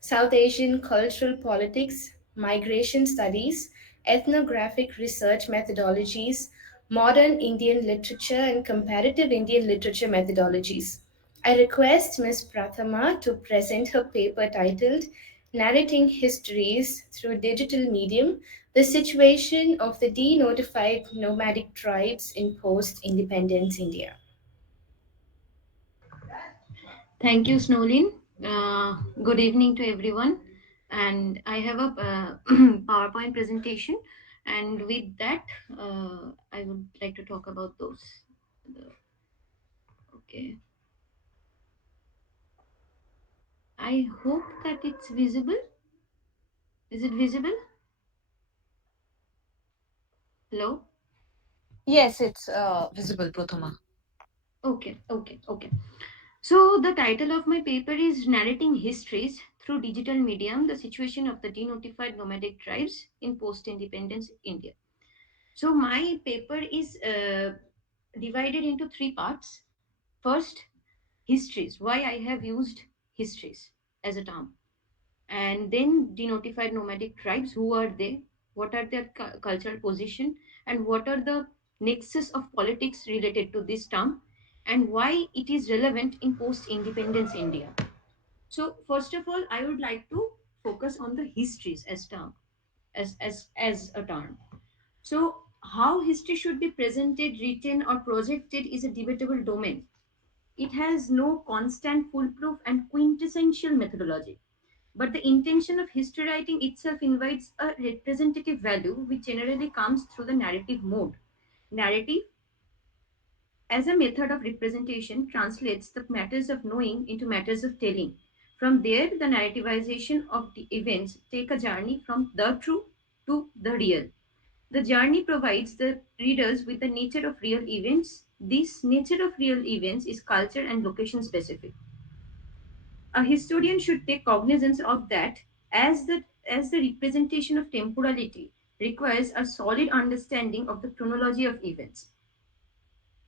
South Asian cultural politics, migration studies, ethnographic research methodologies, modern Indian literature, and comparative Indian literature methodologies. I request Ms. Prathama to present her paper titled Narrating Histories Through Digital Medium, the Situation of the Denotified Nomadic Tribes in Post Independence India. Thank you, Snowlin. Good evening to everyone. And I have a PowerPoint presentation. And with that, I would like to talk about those. Okay. I hope that it's visible. Is it visible? Hello? Yes, it's visible, Prathama. Okay. So the title of my paper is Narrating Histories Through Digital Medium, the Situation of the Denotified Nomadic Tribes in Post-Independence India. So my paper is divided into three parts. First, histories, why I have used histories as a term, and then denotified nomadic tribes, who are they, what are their cultural position, and what are the nexus of politics related to this term, and why it is relevant in post independence India. So first of all, I would like to focus on the histories as term, as a term. So how history should be presented, written, or projected is a debatable domain. It has no constant, foolproof, and quintessential methodology. But the intention of history writing itself invites a representative value, which generally comes through the narrative mode. Narrative, as a method of representation, translates the matters of knowing into matters of telling. From there, the narrativization of the events take a journey from the true to the real. The journey provides the readers with the nature of real events. This nature of real events is culture and location specific. A historian should take cognizance of that, as the representation of temporality requires a solid understanding of the chronology of events.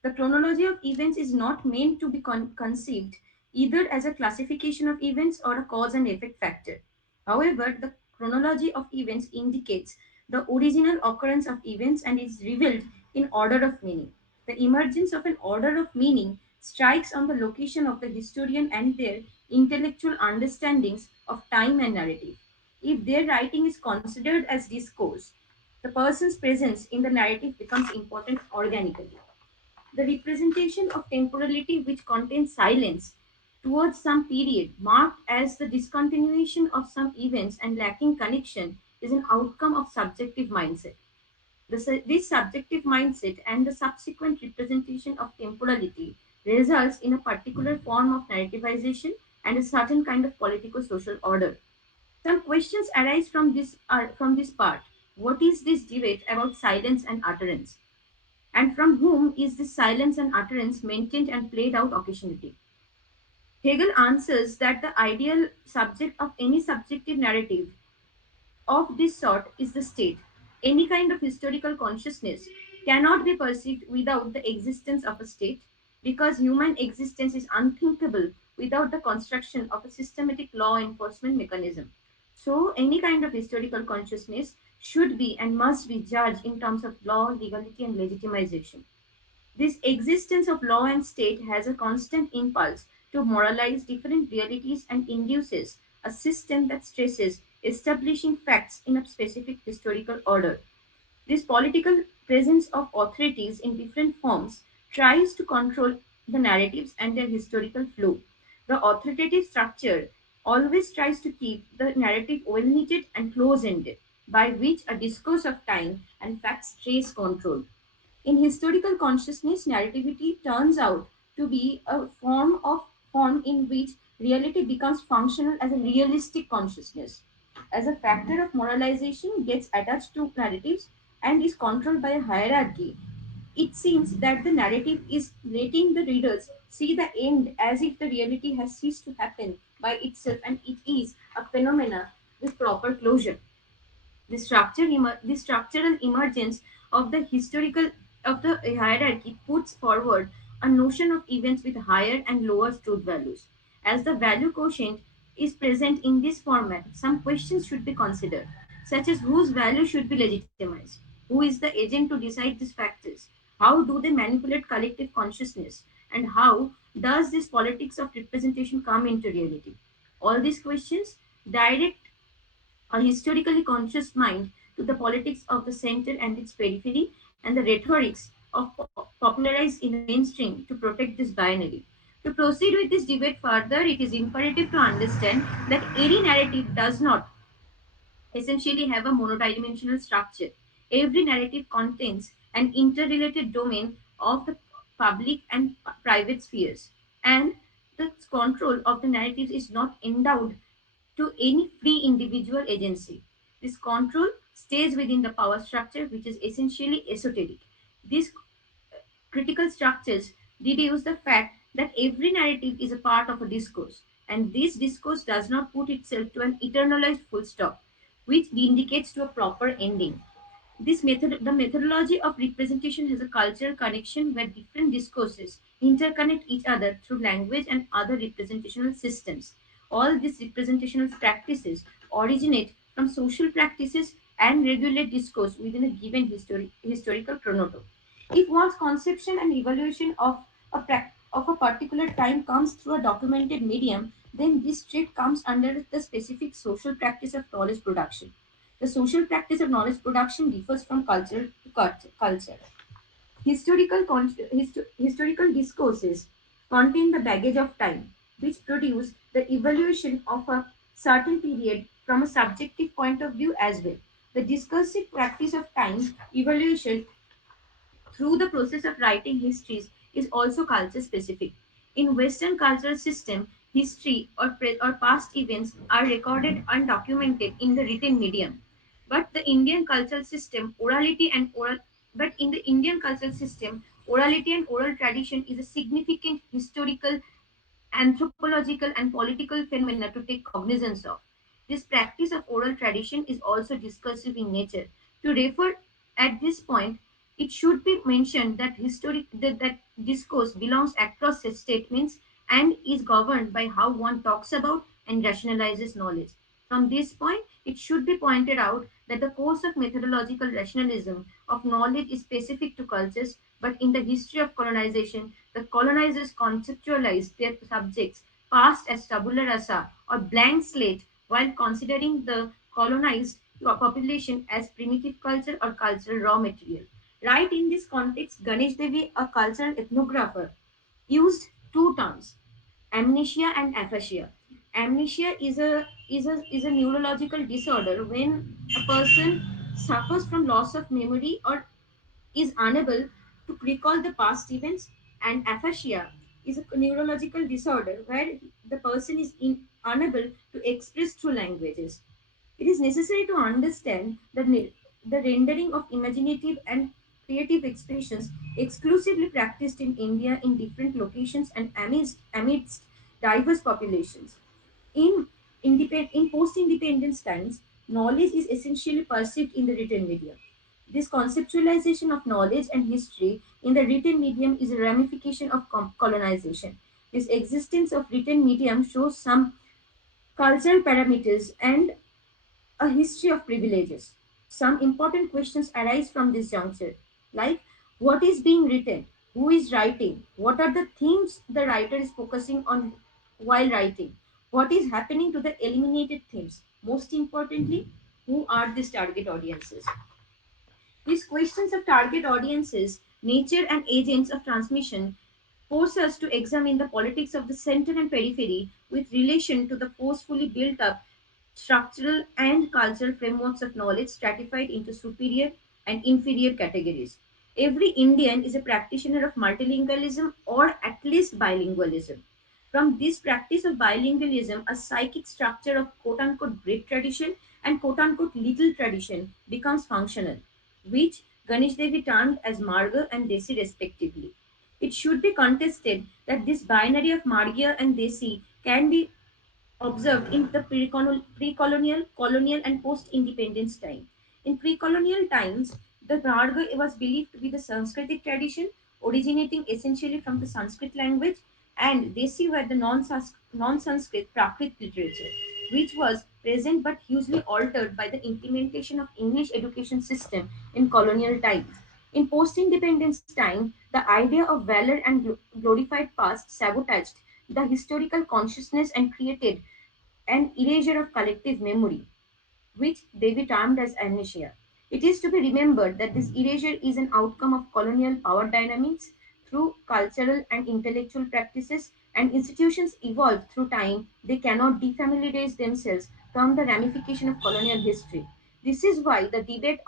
The chronology of events is not meant to be conceived either as a classification of events or a cause and effect factor. However, the chronology of events indicates the original occurrence of events and is revealed in order of meaning. The emergence of an order of meaning strikes on the location of the historian and their intellectual understandings of time and narrative. If their writing is considered as discourse, the person's presence in the narrative becomes important organically. The representation of temporality which contains silence towards some period marked as the discontinuation of some events and lacking connection is an outcome of subjective mindset. This subjective mindset and the subsequent representation of temporality results in a particular form of narrativization and a certain kind of politico-social order. Some questions arise from this part. What is this debate about silence and utterance? And from whom is this silence and utterance maintained and played out occasionally? Hegel answers that the ideal subject of any subjective narrative of this sort is the state. Any kind of historical consciousness cannot be perceived without the existence of a state, because human existence is unthinkable without the construction of a systematic law enforcement mechanism. So, any kind of historical consciousness should be and must be judged in terms of law, legality, and legitimization. This existence of law and state has a constant impulse to moralize different realities and induces a system that stresses establishing facts in a specific historical order. This political presence of authorities in different forms tries to control the narratives and their historical flow. The authoritative structure always tries to keep the narrative well knitted and close ended, by which a discourse of time and facts stays controlled. In historical consciousness, narrativity turns out to be a form in which reality becomes functional as a realistic consciousness. As a factor of moralization gets attached to narratives and is controlled by a hierarchy, it seems that the narrative is letting the readers see the end as if the reality has ceased to happen by itself and it is a phenomena with proper closure. The structural emergence of the historical of the hierarchy puts forward a notion of events with higher and lower truth values. As the value quotient is present in this format, some questions should be considered, such as whose value should be legitimized, who is the agent to decide these factors, how do they manipulate collective consciousness, and how does this politics of representation come into reality. All these questions direct a historically conscious mind to the politics of the center and its periphery, and the rhetorics of popularized in the mainstream to protect this binary. To proceed with this debate further, it is imperative to understand that any narrative does not essentially have a monodimensional structure. Every narrative contains an interrelated domain of the public and private spheres. and the control of the narratives is not endowed to any free individual agency. This control stays within the power structure, which is essentially esoteric. These critical structures deduce the fact that every narrative is a part of a discourse, and this discourse does not put itself to an eternalized full stop, which indicates to a proper ending. The methodology of representation has a cultural connection where different discourses interconnect each other through language and other representational systems. All these representational practices originate from social practices and regulate discourse within a given historical chronotype. If one's conception and evaluation of of a particular time comes through a documented medium, then this trait comes under the specific social practice of knowledge production. The social practice of knowledge production differs from culture to culture. Historical discourses contain the baggage of time, which produce the evaluation of a certain period from a subjective point of view as well. The discursive practice of time evaluation through the process of writing histories is also culture specific. In Western cultural system, history or past events are recorded and documented in the written medium. But the Indian cultural system, orality and oral but in the Indian cultural system, orality and oral tradition is a significant historical, anthropological, and political phenomena to take cognizance of. This practice of oral tradition is also discursive in nature. To refer at this point, it should be mentioned that that discourse belongs across such statements and is governed by how one talks about and rationalizes knowledge. From this point, it should be pointed out that the course of methodological rationalism of knowledge is specific to cultures, but in the history of colonization, the colonizers conceptualized their subjects past as tabula rasa or blank slate while considering the colonized population as primitive culture or cultural raw material. Right in this context, Ganesh Devi, a cultural ethnographer, used two terms, amnesia and aphasia. Amnesia is a neurological disorder when a person suffers from loss of memory or is unable to recall the past events, and aphasia is a neurological disorder where the person is unable to express through languages. It is necessary to understand the rendering of imaginative and creative expressions exclusively practiced in India in different locations and amidst diverse populations. In, in post-independence times, knowledge is essentially perceived in the written medium. This conceptualization of knowledge and history in the written medium is a ramification of colonization. This existence of written medium shows some cultural parameters and a history of privileges. Some important questions arise from this juncture, like what is being written, who is writing, what are the themes the writer is focusing on while writing, what is happening to the eliminated themes, most importantly, who are these target audiences. These questions of target audiences, nature, and agents of transmission force us to examine the politics of the center and periphery with relation to the forcefully built up structural and cultural frameworks of knowledge stratified into superior and inferior categories. Every Indian is a practitioner of multilingualism or at least bilingualism. From this practice of bilingualism, a psychic structure of quote unquote great tradition and quote unquote little tradition becomes functional, which Ganesh Devi termed as Marga and Desi respectively. It should be contested that this binary of Margya and Desi can be observed in the pre-colonial, colonial, and post-independence time. In pre-colonial times, the Marga was believed to be the Sanskritic tradition, originating essentially from the Sanskrit language, and Desi were the non-Sanskrit Prakrit literature, which was present but hugely altered by the implementation of English education system in colonial times. In post-independence time, the idea of valor and glorified past sabotaged the historical consciousness and created an erasure of collective memory, which David termed as amnesia. It is to be remembered that this erasure is an outcome of colonial power dynamics through cultural and intellectual practices, and institutions evolve through time. They cannot defamiliarize themselves from the ramification of colonial history. This is why the debate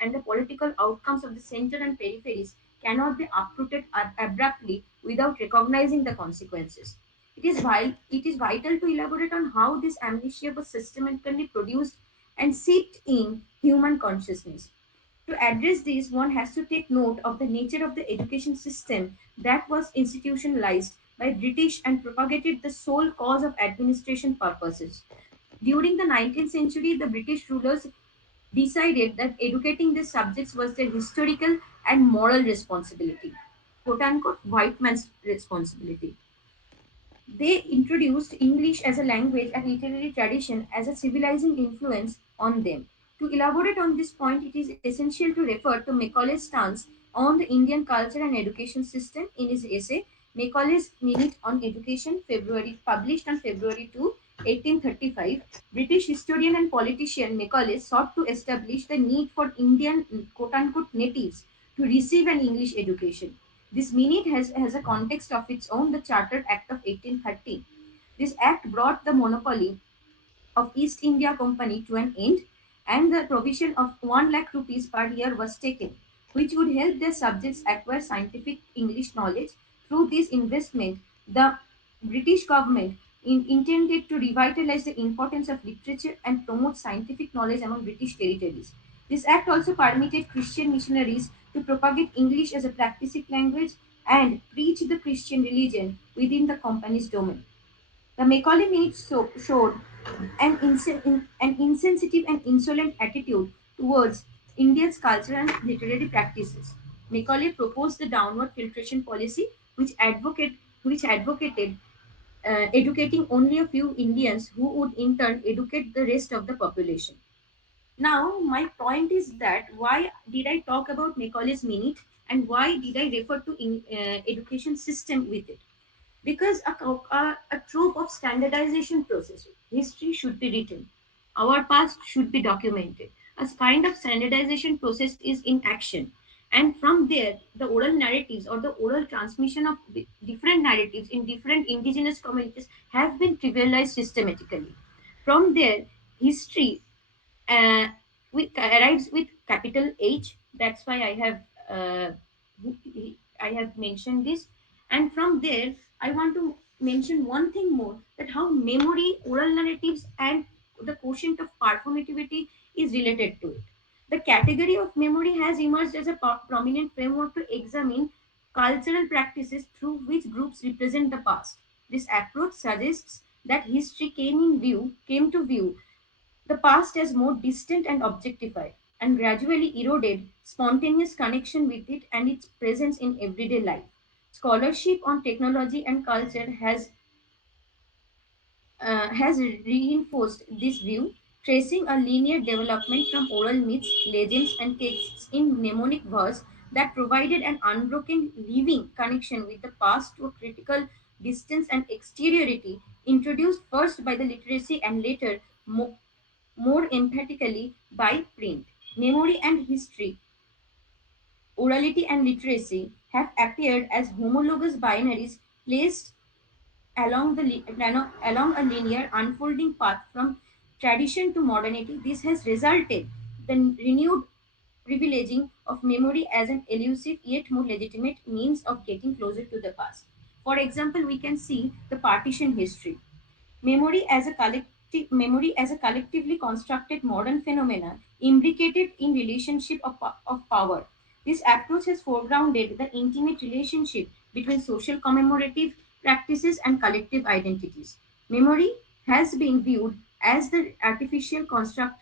and the political outcomes of the center and peripheries cannot be uprooted abruptly without recognizing the consequences. It is vital to elaborate on how this amnesia was systematically produced and seeped in human consciousness. To address this, one has to take note of the nature of the education system that was institutionalized by British and propagated the sole cause of administration purposes. During the 19th century, the British rulers decided that educating these subjects was their historical and moral responsibility, quote unquote, white man's responsibility. They introduced English as a language and literary tradition as a civilizing influence on them. To elaborate on this point, it is essential to refer to Macaulay's stance on the Indian culture and education system in his essay Macaulay's Minute on Education, published on February 2, 1835. British historian and politician Macaulay sought to establish the need for Indian quote unquote natives to receive an English education. This minute has a context of its own, the Charter Act of 1830. This act brought the monopoly of East India Company to an end, and the provision of 1 lakh rupees per year was taken, which would help their subjects acquire scientific English knowledge. Through this investment, the British government intended to revitalize the importance of literature and promote scientific knowledge among British territories. This act also permitted Christian missionaries to propagate English as a practicing language and preach the Christian religion within the company's domain. The Macaulay Minute showed an insensitive and insolent attitude towards India's cultural and literary practices. Macaulay proposed the downward filtration policy, which advocated educating only a few Indians who would in turn educate the rest of the population. Now, my point is that why did I talk about Macaulay's Minute and why did I refer to education system with it? Because a trope of standardization process. History should be written. Our past should be documented. A kind of standardization process is in action. And from there, the oral narratives or the oral transmission of different narratives in different indigenous communities have been trivialized systematically. From there, history uh, arrives with capital H. That's why I have mentioned this. And from there, I want to mention one thing more, that how memory, oral narratives, and the quotient of performativity is related to it. The category of memory has emerged as a prominent framework to examine cultural practices through which groups represent the past. This approach suggests that history came to view the past as more distant and objectified, and gradually eroded spontaneous connection with it and its presence in everyday life. Scholarship on technology and culture has reinforced this view, tracing a linear development from oral myths, legends, and texts in mnemonic verse that provided an unbroken living connection with the past to a critical distance and exteriority, introduced first by the literacy and later more emphatically by print. Memory and history, orality and literacy have appeared as homologous binaries placed along a linear unfolding path from tradition to modernity. This has resulted the renewed privileging of memory as an elusive yet more legitimate means of getting closer to the past. For example, we can see the partition history. Memory as a collectively constructed modern phenomena imbricated in relationship of power. This approach has foregrounded the intimate relationship between social commemorative practices and collective identities. Memory has been viewed as the artificially constructed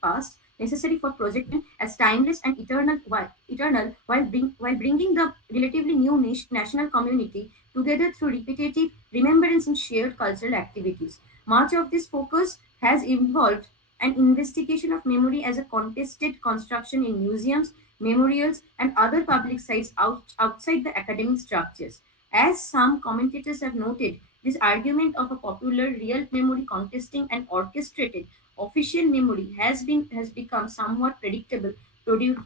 past necessary for projecting as timeless and eternal, while bringing the relatively new national community together through repetitive remembrance and shared cultural activities. Much of this focus has involved an investigation of memory as a contested construction in museums, memorials, and other public sites outside the academic structures. As some commentators have noted, this argument of a popular real memory contesting and orchestrated official memory has become somewhat predictable,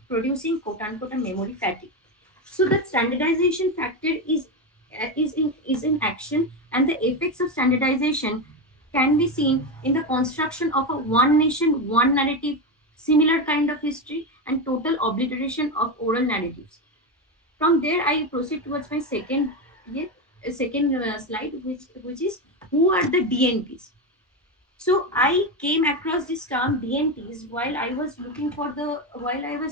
producing quote unquote a memory fatigue. So the standardization factor is in action, and the effects of standardization can be seen in the construction of a one nation, one narrative similar kind of history, and total obliteration of oral narratives. From there, I proceed towards my yeah, second slide, which is who are the DNTs. So I came across this term DNTs while I was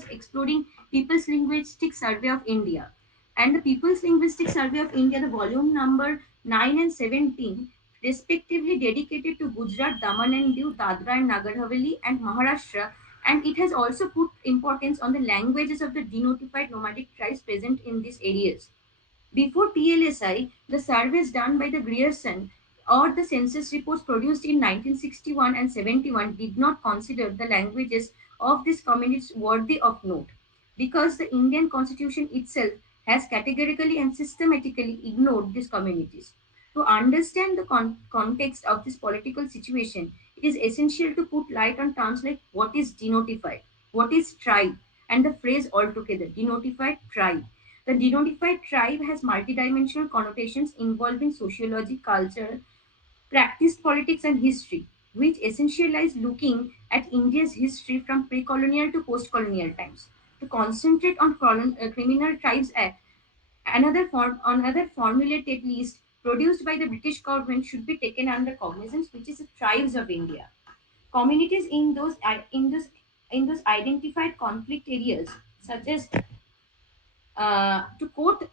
exploring People's Linguistic Survey of India. And the People's Linguistic Survey of India, the volume number 9 and 17, respectively dedicated to Gujarat, Daman and Diu, Dadra and Nagar Haveli, and Maharashtra. And it has also put importance on the languages of the denotified nomadic tribes present in these areas. Before PLSI, the surveys done by the Grierson or the census reports produced in 1961 and 71 did not consider the languages of these communities worthy of note, because the Indian constitution itself has categorically and systematically ignored these communities. To understand the context of this political situation, it is essential to put light on terms like what is denotified, what is tribe, and the phrase altogether, denotified tribe. The denotified tribe has multidimensional connotations involving sociology, culture, practiced politics, and history, which essentialize looking at India's history from pre colonial to post colonial times. To concentrate on Criminal Tribes Act, another formulated list produced by the British government should be taken under cognizance, which is the tribes of India. Communities in those identified conflict areas, such as to quote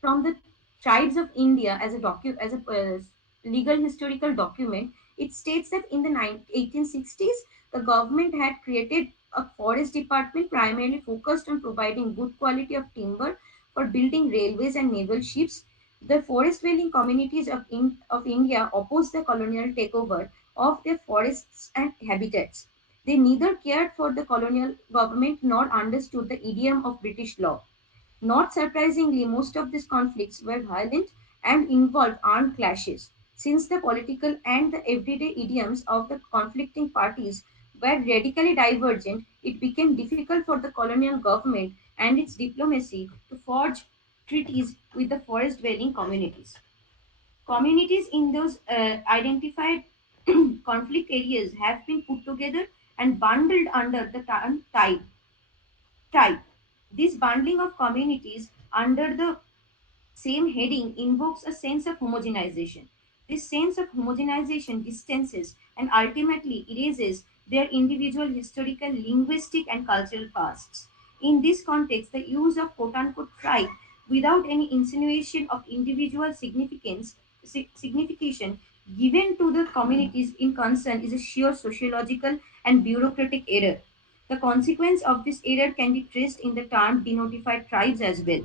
from the Tribes of India as a legal historical document, it states that in the 1860s, the government had created a forest department primarily focused on providing good quality of timber for building railways and naval ships. The forest dwelling communities of India opposed the colonial takeover of their forests and habitats. They neither cared for the colonial government nor understood the idiom of British law. Not surprisingly, most of these conflicts were violent and involved armed clashes. Since the political and the everyday idioms of the conflicting parties were radically divergent, it became difficult for the colonial government and its diplomacy to forge treaties with the forest dwelling communities. Communities in those identified conflict areas have been put together and bundled under the term tribe. This bundling of communities under the same heading invokes a sense of homogenization. This sense of homogenization distances and ultimately erases their individual historical, linguistic, and cultural pasts. In this context, the use of quote unquote tribe without any insinuation of individual signification given to the communities in concern is a sheer sociological and bureaucratic error. The consequence of this error can be traced in the term denotified tribes as well.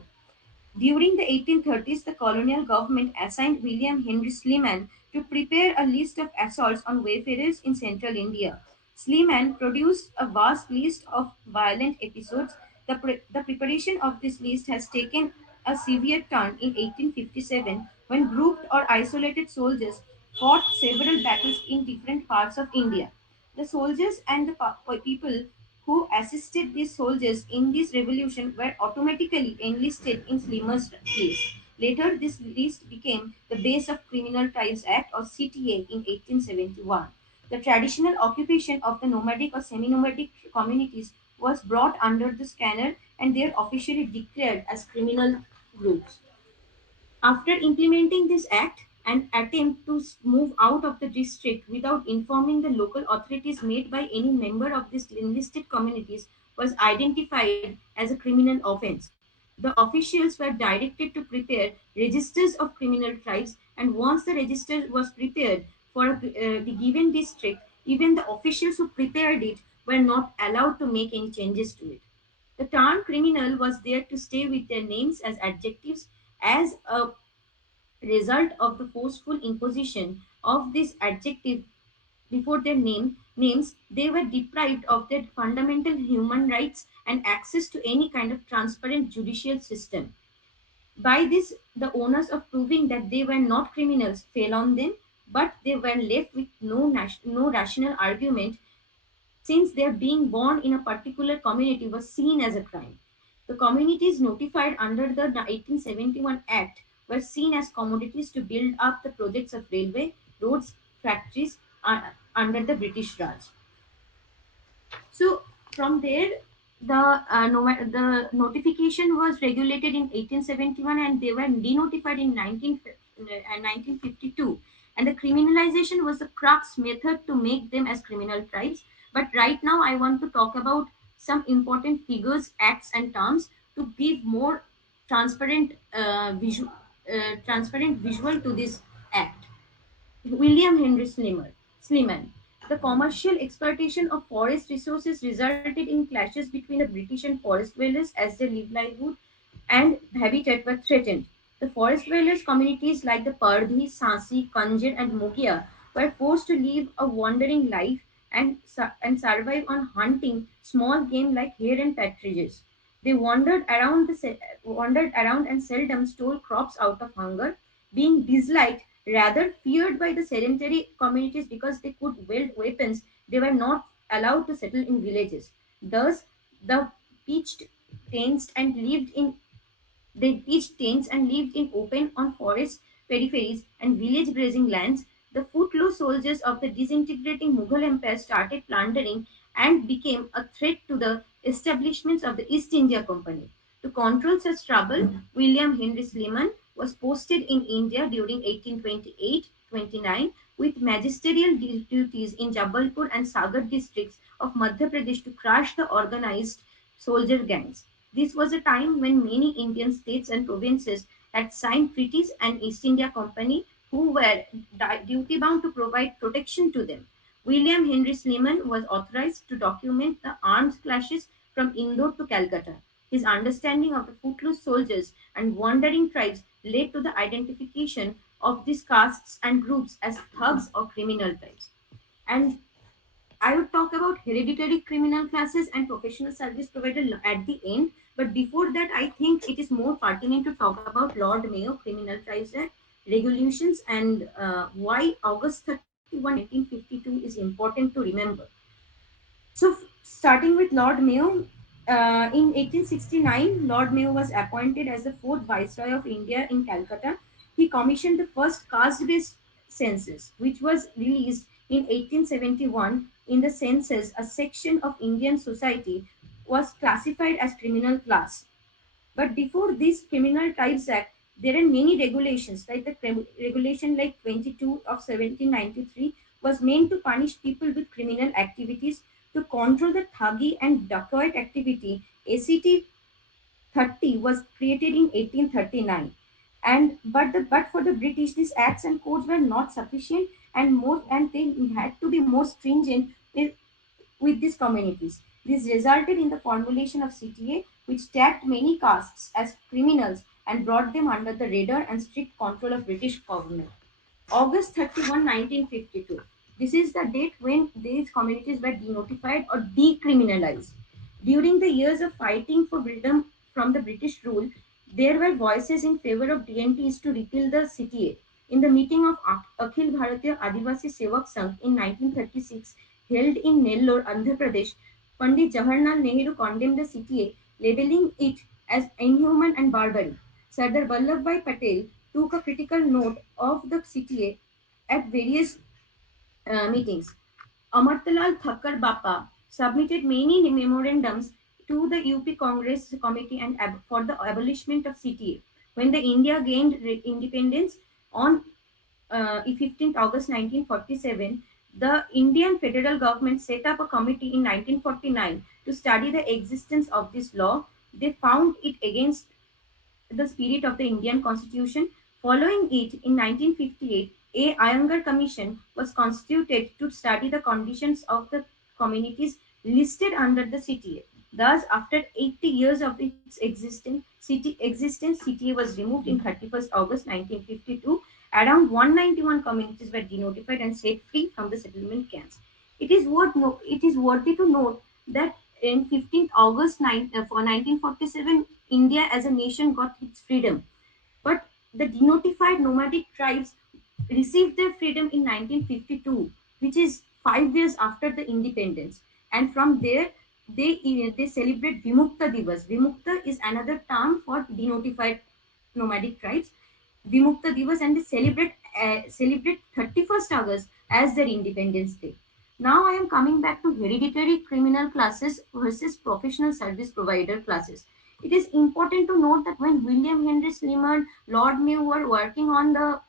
During the 1830s, the colonial government assigned William Henry Sleeman to prepare a list of assaults on wayfarers in central India. Sleeman produced a vast list of violent episodes. The preparation of this list has taken a severe turn in 1857 when grouped or isolated soldiers fought several battles in different parts of India. The soldiers and the people who assisted these soldiers in this revolution were automatically enlisted in Slimer's place. Later, this list became the base of Criminal Tribes Act or CTA in 1871. The traditional occupation of the nomadic or semi-nomadic communities was brought under the scanner and they are officially declared as criminal groups. After implementing this act, an attempt to move out of the district without informing the local authorities made by any member of these enlisted communities was identified as a criminal offense. The officials were directed to prepare registers of criminal tribes, and once the register was prepared for the given district, even the officials who prepared it were not allowed to make any changes to it. The term criminal was there to stay with their names as adjectives as a result of the forceful imposition of this adjective before their names, they were deprived of their fundamental human rights and access to any kind of transparent judicial system. By this, the onus of proving that they were not criminals fell on them, but they were left with no rational argument since their being born in a particular community was seen as a crime. The communities notified under the 1871 Act were seen as commodities to build up the projects of railway, roads, factories under the British Raj. So from there, the notification was regulated in 1871, and they were denotified in 1952. And the criminalization was the crux method to make them as criminal tribes. But right now, I want to talk about some important figures, acts, and terms to give more transparent transparent visual to this act. William Henry Sliman. The commercial exploitation of forest resources resulted in clashes between the British and forest dwellers as their livelihood and habitat were threatened. The forest dwellers communities like the Pardhi, Sansi, Kanjir, and Mugia were forced to live a wandering life and survive on hunting small game like hare and partridges. They wandered around and seldom stole crops out of hunger, being disliked, rather feared by the sedentary communities because they could wield weapons. They were not allowed to settle in villages. Thus, the pitched tents and lived in they pitched tents and lived in open on forest peripheries and village grazing lands. The footloose soldiers of the disintegrating Mughal Empire started plundering and became a threat to the establishments of the East India Company. To control such trouble, William Henry Sliman was posted in India during 1828-29 with magisterial duties in Jabalpur and Sagar districts of Madhya Pradesh to crush the organized soldier gangs. This was a time when many Indian states and provinces had signed treaties and East India Company who were duty bound to provide protection to them. William Henry Sliman was authorized to document the armed clashes from Indore to Calcutta. His understanding of the footloose soldiers and wandering tribes led to the identification of these castes and groups as thugs or criminal tribes. And I would talk about hereditary criminal classes and professional service provider at the end. But before that, I think it is more pertinent to talk about Lord Mayo Criminal Tribes Act regulations and why August 31, 1952 is important to remember. So, starting with Lord Mayo, in 1869, Lord Mayo was appointed as the fourth Viceroy of India in Calcutta. He commissioned the first caste based census, which was released in 1871. In the census, a section of Indian society was classified as criminal class. But before this Criminal Tribes Act, there are many regulations, like the regulation like 22 of 1793 was meant to punish people with criminal activities to control the thuggy and dacoit activity. ACT 30 was created in 1839. But for the British, these acts and codes were not sufficient and they had to be more stringent with these communities. This resulted in the formulation of CTA, which tagged many castes as criminals and brought them under the radar and strict control of British government. August 31, 1952. This is the date when these communities were denotified or decriminalized. During the years of fighting for freedom from the British rule, there were voices in favor of DNTs to repeal the CTA. In the meeting of Akhil Bharatiya Adivasi Sevak Sangh in 1936, held in Nellore, Andhra Pradesh, Pandit Jawaharlal Nehru condemned the CTA, labeling it as inhuman and barbaric. Sardar Vallabhbhai Patel took a critical note of the CTA at various meetings. Amartalal Thakkar Bappa submitted many memorandums to the UP Congress Committee for the abolishment of CTA. When the India gained independence on 15th August 1947, the Indian federal government set up a committee in 1949 to study the existence of this law. They found it against the spirit of the Indian Constitution. Following it, in 1958, a Iyengar Commission was constituted to study the conditions of the communities listed under the CTA. Thus, after 80 years of its CTA was removed in 31st August 1952. Around 191 communities were denotified and set free from the settlement camps. It is worthy to note that in 15th August 1947, India as a nation got its freedom. But the denotified nomadic tribes received their freedom in 1952, which is 5 years after the independence. And from there, they celebrate Vimukta Divas. Vimukta is another term for denotified nomadic tribes. Vimukta Divas, and they celebrate 31st August as their Independence Day. Now I am coming back to hereditary criminal classes versus professional service provider classes. It is important to note that when William Henry Slimmer, Lord Mayo were working on the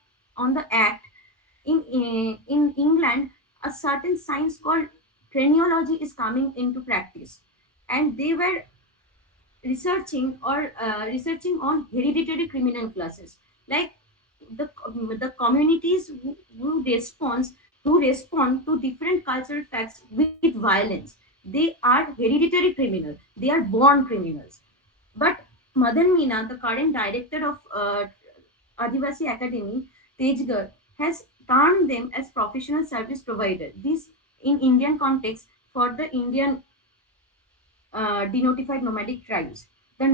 act in England, a certain science called craniology is coming into practice, and they were researching on hereditary criminal classes, like the communities who respond to different cultural facts with violence. They are hereditary criminal. They are born criminals. But Madan Meena, the current director of Adivasi Academy, Tejgarh, has termed them as professional service provider. This in Indian context for the Indian denotified nomadic tribes. The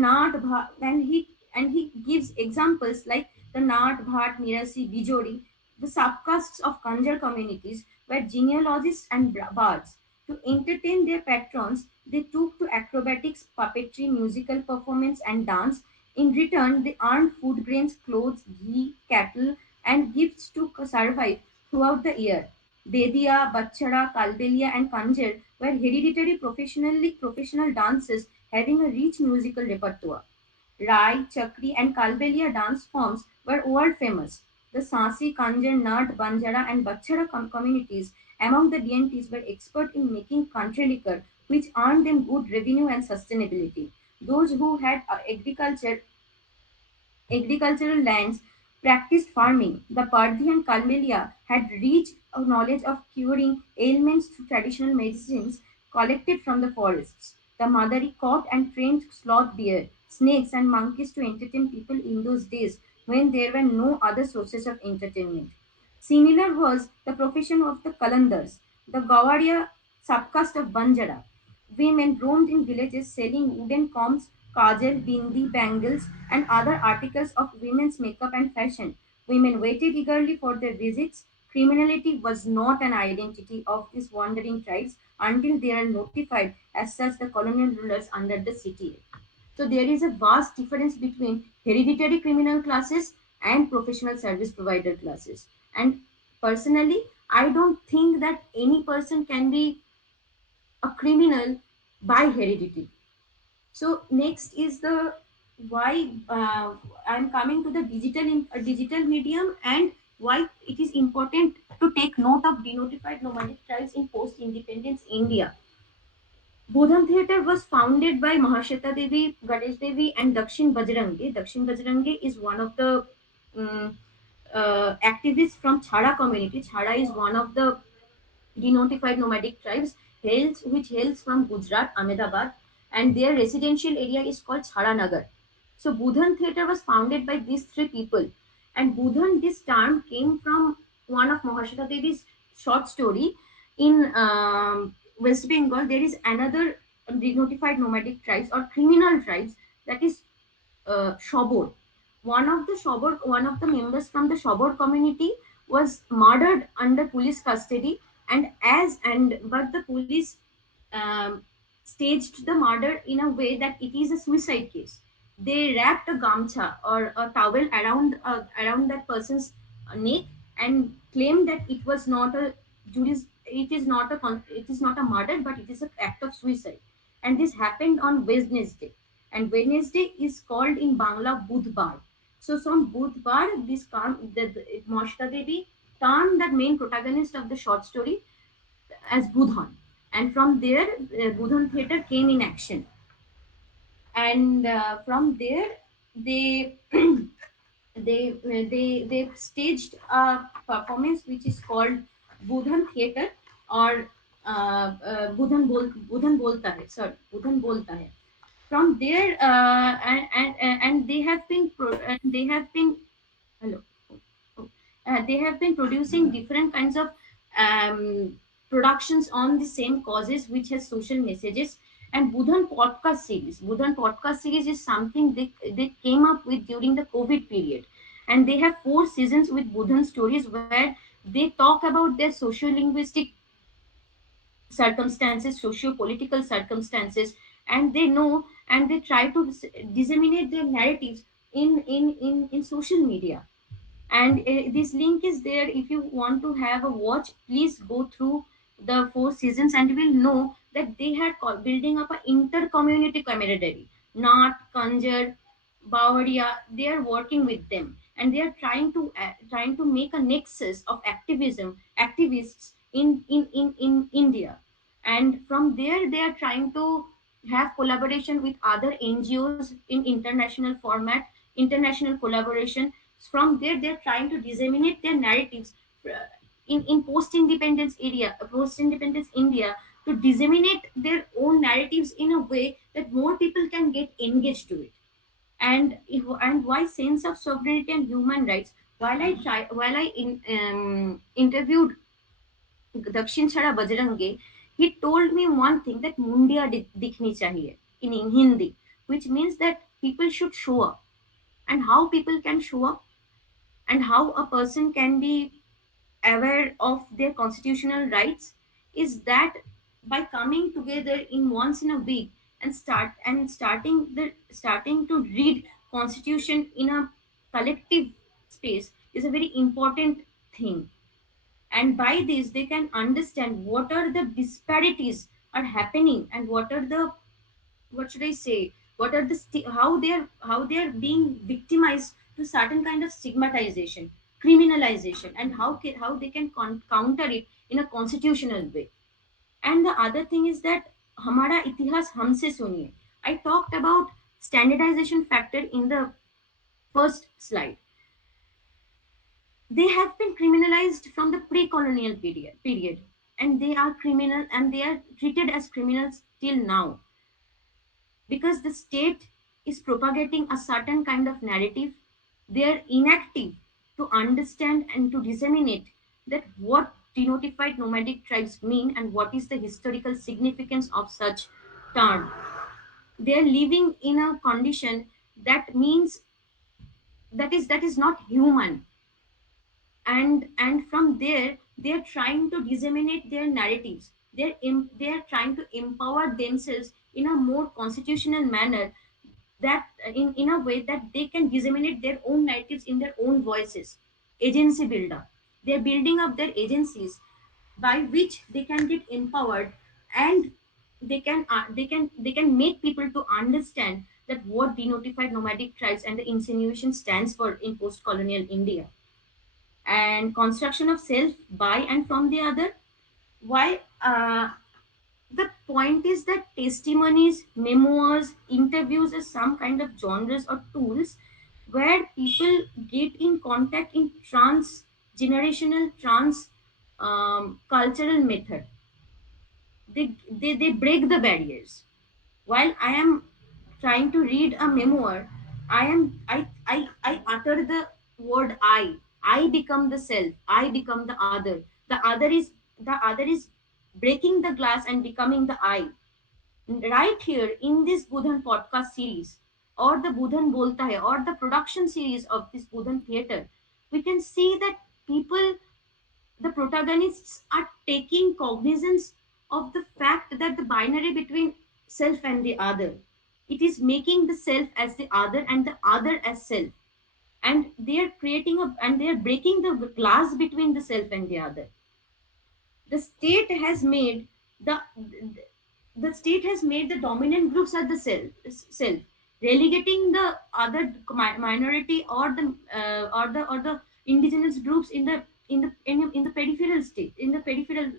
and he gives examples like the Nat, Bhat, Mirasi, Bijori, the subcastes of Kanjar communities were genealogists and bards. To entertain their patrons, they took to acrobatics, puppetry, musical performance, and dance. In return, they earned food grains, clothes, ghee, cattle, and gifts to survive throughout the year. Bedia, Bachara, Kalbelia, and Kanjar were hereditary professional dances having a rich musical repertoire. Rai, Chakri, and Kalbelia dance forms were world famous. The Sasi, Kanjar, Nat, Banjara, and Bachara communities among the deities were expert in making country liquor, which earned them good revenue and sustainability. Those who had agricultural lands practiced farming. The Pardhi and Kalmelia had rich knowledge of curing ailments through traditional medicines collected from the forests. The Madari caught and trained sloth bear, snakes, and monkeys to entertain people in those days when there were no other sources of entertainment. Similar was the profession of the Kalandars, the Gawaria subcaste of Banjara. Women roamed in villages selling wooden combs, kajal, bindi, bangles, and other articles of women's makeup and fashion. Women waited eagerly for their visits. Criminality was not an identity of these wandering tribes until they are notified as such the colonial rulers under the city. So there is a vast difference between hereditary criminal classes and professional service provider classes. And personally, I don't think that any person can be a criminal by heredity. So next is the why I'm coming to the digital medium and why it is important to take note of denotified nomadic tribes in post-independence India. Bodhan Theatre was founded by Mahashweta Devi, Ganesh Devi, and Dakshin Bajrangi. Dakshin Bajrangi is one of the um, activists from Chhara community. Chhara is one of the denotified nomadic tribes which hails from Gujarat, Ahmedabad, and their residential area is called Chharanagar. So Budhan theatre was founded by these three people, and Budhan, this term came from one of Mahashweta Devi's short story. In West Bengal, there is another denotified nomadic tribes or criminal tribes, that is Shobor. One of the members from the Shobor community was murdered under police custody, but the police um, staged the murder in a way that it is a suicide case. They wrapped a gamcha or a towel around that person's neck and claimed that it was not a it is not a murder, but it is an act of suicide. And this happened on Wednesday, and Wednesday is called in Bangla Budbar. So from Budbar, the Moshta Devi turned that main protagonist of the short story as Budhan, and from there, Budhan theatre came in action, and from there, they they staged a performance which is called Budhan theatre or Budhan Bolta Hai. Sorry, Budhan Bolta Hai. From there, and they have been hello. They have been producing different kinds of productions on the same causes which has social messages. And Budhan podcast series is something they came up with during the COVID period, and they have 4 seasons with Budhan stories where they talk about their socio-linguistic circumstances, socio-political circumstances, and they know and they try to disseminate their narratives in social media. And this link is there. If you want to have a watch, please go through the four seasons, and will know that they had building up an inter-community camaraderie, not Kanjar, Bawadia. They are working with them, and they are trying to make a nexus of activists in India, and from there they are trying to have collaboration with other NGOs in international format, international collaboration. From there they are trying to disseminate their narratives in post independence India, to disseminate their own narratives in a way that more people can get engaged to it. And why sense of sovereignty and human rights? While I interviewed Dakshin Chhara Bajrange, he told me one thing, that Mundia dikhni chahiye in Hindi, which means that people should show up. And how people can show up, and how a person can be aware of their constitutional rights, is that by coming together in once in a week, and starting to read constitution in a collective space, is a very important thing. And by this they can understand what are the disparities are happening, and what are the, what should I say, what are the how they are being victimized to certain kind of stigmatization, criminalization, and how they can counter it in a constitutional way. And the other thing is that hamara itihas humse suniye. I talked about standardization factor in the first slide. They have been criminalized from the pre-colonial period, and they are criminal, and they are treated as criminals till now, because the state is propagating a certain kind of narrative. They are inactive to understand and to disseminate that what denotified nomadic tribes mean, and what is the historical significance of such term. They are living in a condition that means that is not human. And from there they are trying to disseminate their narratives. They are trying to empower themselves in a more constitutional manner, that in a way that they can disseminate their own narratives in their own voices. Agency build up. They're building up their agencies, by which they can get empowered, and they can make people to understand that what denotified nomadic tribes and the insinuation stands for in post-colonial India. And construction of self by and from the other. Why? The point is that testimonies, memoirs, interviews are some kind of genres or tools where people get in contact in trans generational, trans cultural method. They break the barriers. While I am trying to read a memoir, I utter the word I become the self, I become the other. The other is breaking the glass and becoming the I. Right here in this Budhan podcast series, or the Budhan Bolta Hai, or the production series of this Budhan theater, we can see that people, the protagonists, are taking cognizance of the fact that the binary between self and the other, it is making the self as the other and the other as self. And they are breaking the glass between the self and the other. The state has made the the state has made the dominant groups as the self, relegating the other minority, or the indigenous groups in the peripheral state, in the peripheral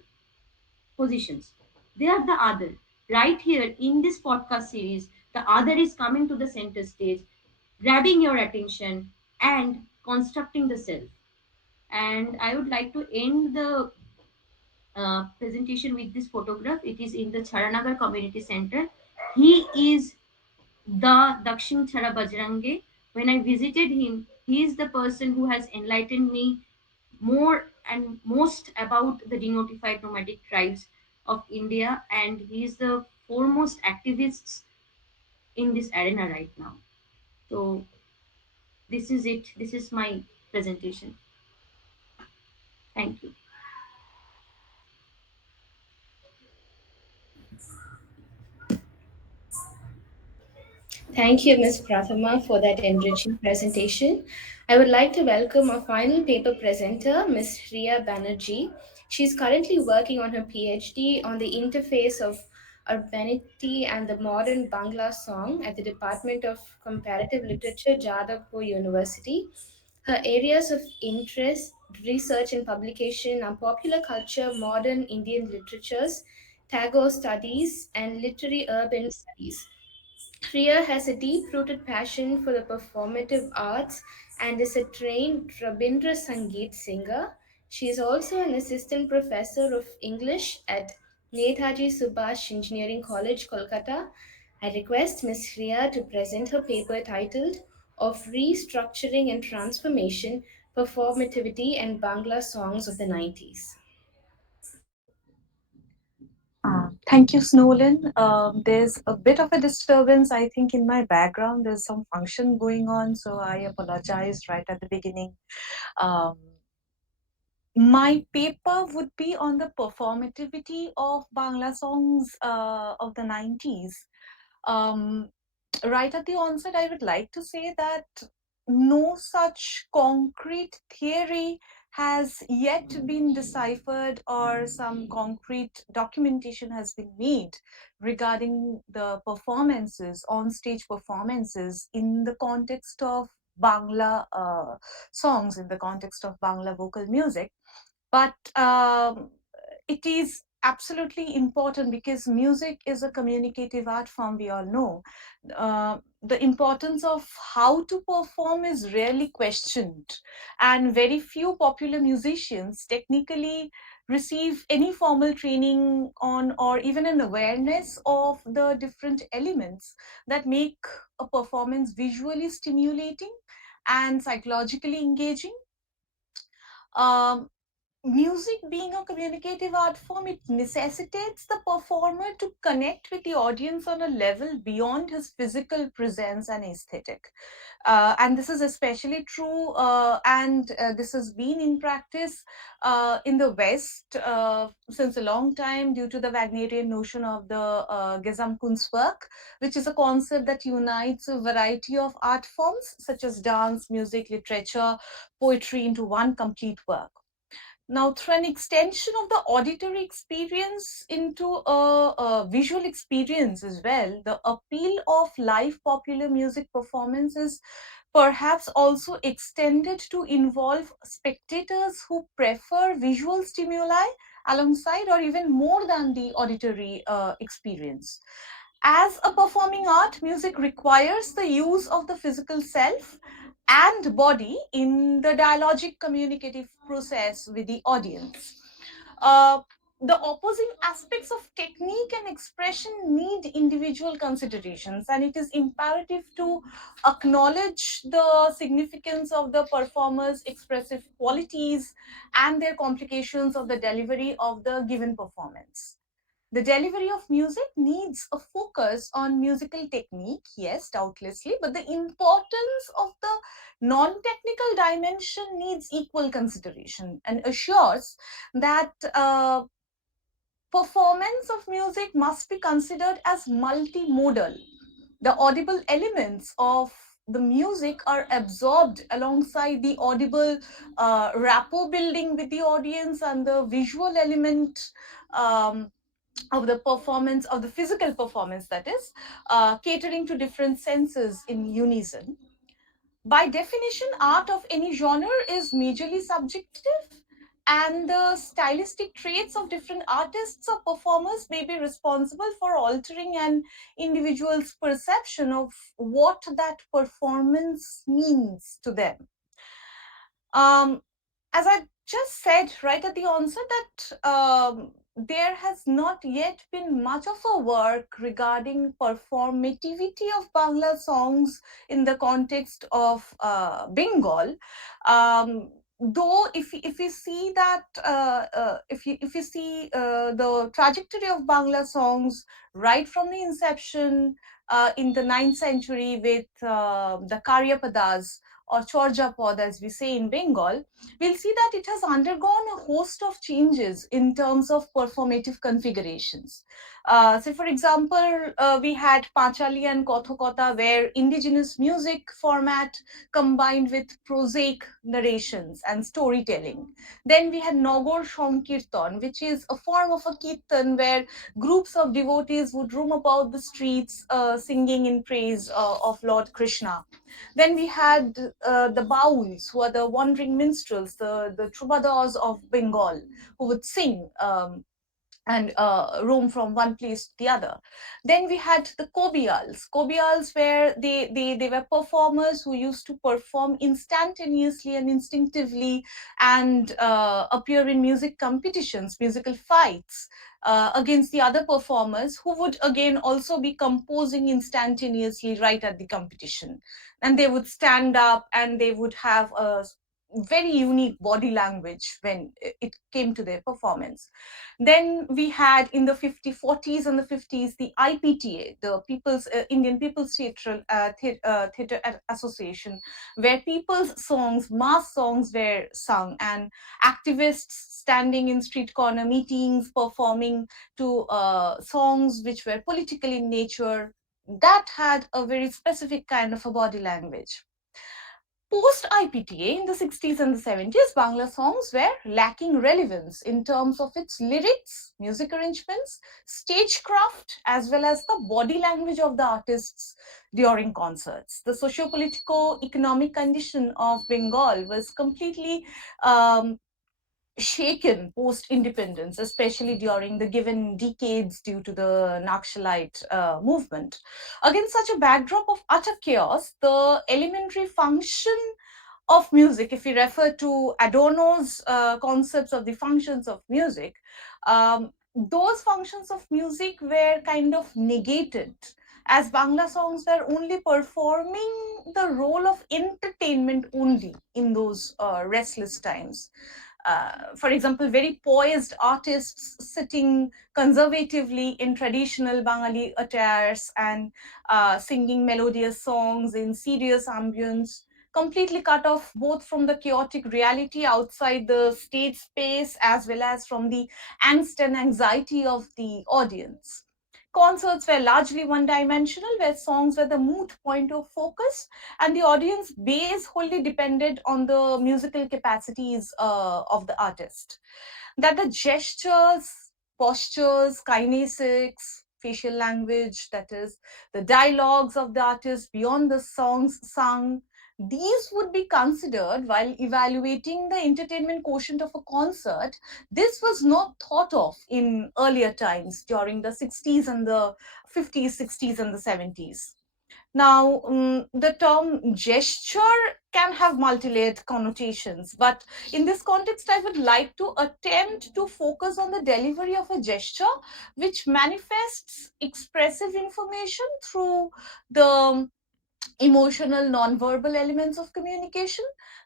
positions. They are the other. Right here in this podcast series, the other is coming to the center stage, grabbing your attention and constructing the self. And I would like to end the presentation with this photograph. It is in the Charanagar Community Center. He is the Dakshin Chara Bajrange. When I visited him, he is the person who has enlightened me more and most about the denotified nomadic tribes of India, and he is the foremost activist in this arena right now. So this is it. This is my presentation. Thank you. Thank you, Ms. Prathama, for that enriching presentation. I would like to welcome our final paper presenter, Ms. Hriya Banerjee. She's currently working on her PhD on the interface of urbanity and the modern Bangla song at the Department of Comparative Literature, Jadavpur University. Her areas of interest, research, and publication are popular culture, modern Indian literatures, Tagore studies, and literary urban studies. Hriya has a deep rooted passion for the performative arts and is a trained Rabindra Sangeet singer. She is also an assistant professor of English at Netaji Subhash Engineering College, Kolkata. I request Ms. Hriya to present her paper titled Of Restructuring and Transformation, Performativity and Bangla Songs of the 90s. Thank you, Snowlin. There's a bit of a disturbance, I think, in my background. There's some function going on, so I apologize right at the beginning. Um, my paper would be on the performativity of Bangla songs of the 90s. Um, right at the onset, I would like to say that no such concrete theory has yet been deciphered or some concrete documentation has been made regarding the performances, on-stage performances in the context of Bangla songs, in the context of Bangla vocal music. But it is absolutely important because music is a communicative art form, we all know. The importance of how to perform is rarely questioned, and very few popular musicians technically receive any formal training on or even an awareness of the different elements that make a performance visually stimulating and psychologically engaging. Um, Music being a communicative art form, it necessitates the performer to connect with the audience on a level beyond his physical presence and aesthetic. And this is especially true, and this has been in practice in the West since a long time due to the Wagnerian notion of the Gesamtkunstwerk, which is a concept that unites a variety of art forms such as dance, music, literature, poetry into one complete work. Now, through an extension of the auditory experience into a visual experience as well, the appeal of live popular music performance is perhaps also extended to involve spectators who prefer visual stimuli alongside or even more than the auditory experience. As a performing art, music requires the use of the physical self and body in the dialogic communicative process with the audience. Uh, the opposing aspects of technique and expression need individual considerations, and it is imperative to acknowledge the significance of the performer's expressive qualities and their complications of the delivery of the given performance. The delivery of music needs a focus on musical technique, yes, doubtlessly, but the importance of the non technical dimension needs equal consideration and assures that performance of music must be considered as multimodal. The audible elements of the music are absorbed alongside the audible rapport building with the audience and the visual element of the performance, of the physical performance, that is, catering to different senses in unison. By definition, art of any genre is majorly subjective, and the stylistic traits of different artists or performers may be responsible for altering an individual's perception of what that performance means to them. Um, as I just said right at the onset, that there has not yet been much of a work regarding performativity of Bangla songs in the context of Bengal. Though, if you see that, if you see the trajectory of Bangla songs right from the inception in the 9th century with the Karyapadas or Chorjapod as we say in Bengal, we'll see that it has undergone a host of changes in terms of performative configurations. So, for example, we had Panchali and Kothokota, where indigenous music format combined with prosaic narrations and storytelling. Then we had Nogor Sankirtan, which is a form of a kirtan where groups of devotees would roam about the streets singing in praise of Lord Krishna. Then we had the Bauls, who are the wandering minstrels, the troubadours of Bengal, who would sing. And roam from one place to the other. Then we had the Kobials. Kobials where they were performers who used to perform instantaneously and instinctively and appear in music competitions, musical fights against the other performers who would again also be composing instantaneously right at the competition. And they would stand up and they would have a very unique body language when it came to their performance. Then we had in the 40s and the 50s the IPTA, the Indian People's Theatre Association, where people's songs, mass songs were sung, and activists standing in street corner meetings performing to songs which were political in nature. That had a very specific kind of a body language. Post IPTA in the 60s and the 70s, Bangla songs were lacking relevance in terms of its lyrics, music arrangements, stagecraft, as well as the body language of the artists during concerts. The socio-political economic condition of Bengal was completely shaken post independence, especially during the given decades due to the Naxalite movement. Against such a backdrop of utter chaos, the elementary function of music, if we refer to Adorno's concepts of the functions of music, those functions of music were kind of negated, as Bangla songs were only performing the role of entertainment only in those restless times. For example, very poised artists sitting conservatively in traditional Bengali attires and singing melodious songs in serious ambience, completely cut off both from the chaotic reality outside the stage space as well as from the angst and anxiety of the audience. Concerts were largely one dimensional, where songs were the moot point of focus, and the audience base wholly depended on the musical capacities of the artist. That the gestures, postures, kinesics, facial language, that is, the dialogues of the artist beyond the songs sung, these would be considered while evaluating the entertainment quotient of a concert. This was not thought of in earlier times during the 60s and the 50s, 60s, and the 70s. Now, the term gesture can have multi-layered connotations, but in this context, I would like to attempt to focus on the delivery of a gesture which manifests expressive information through the emotional non-verbal elements of communication,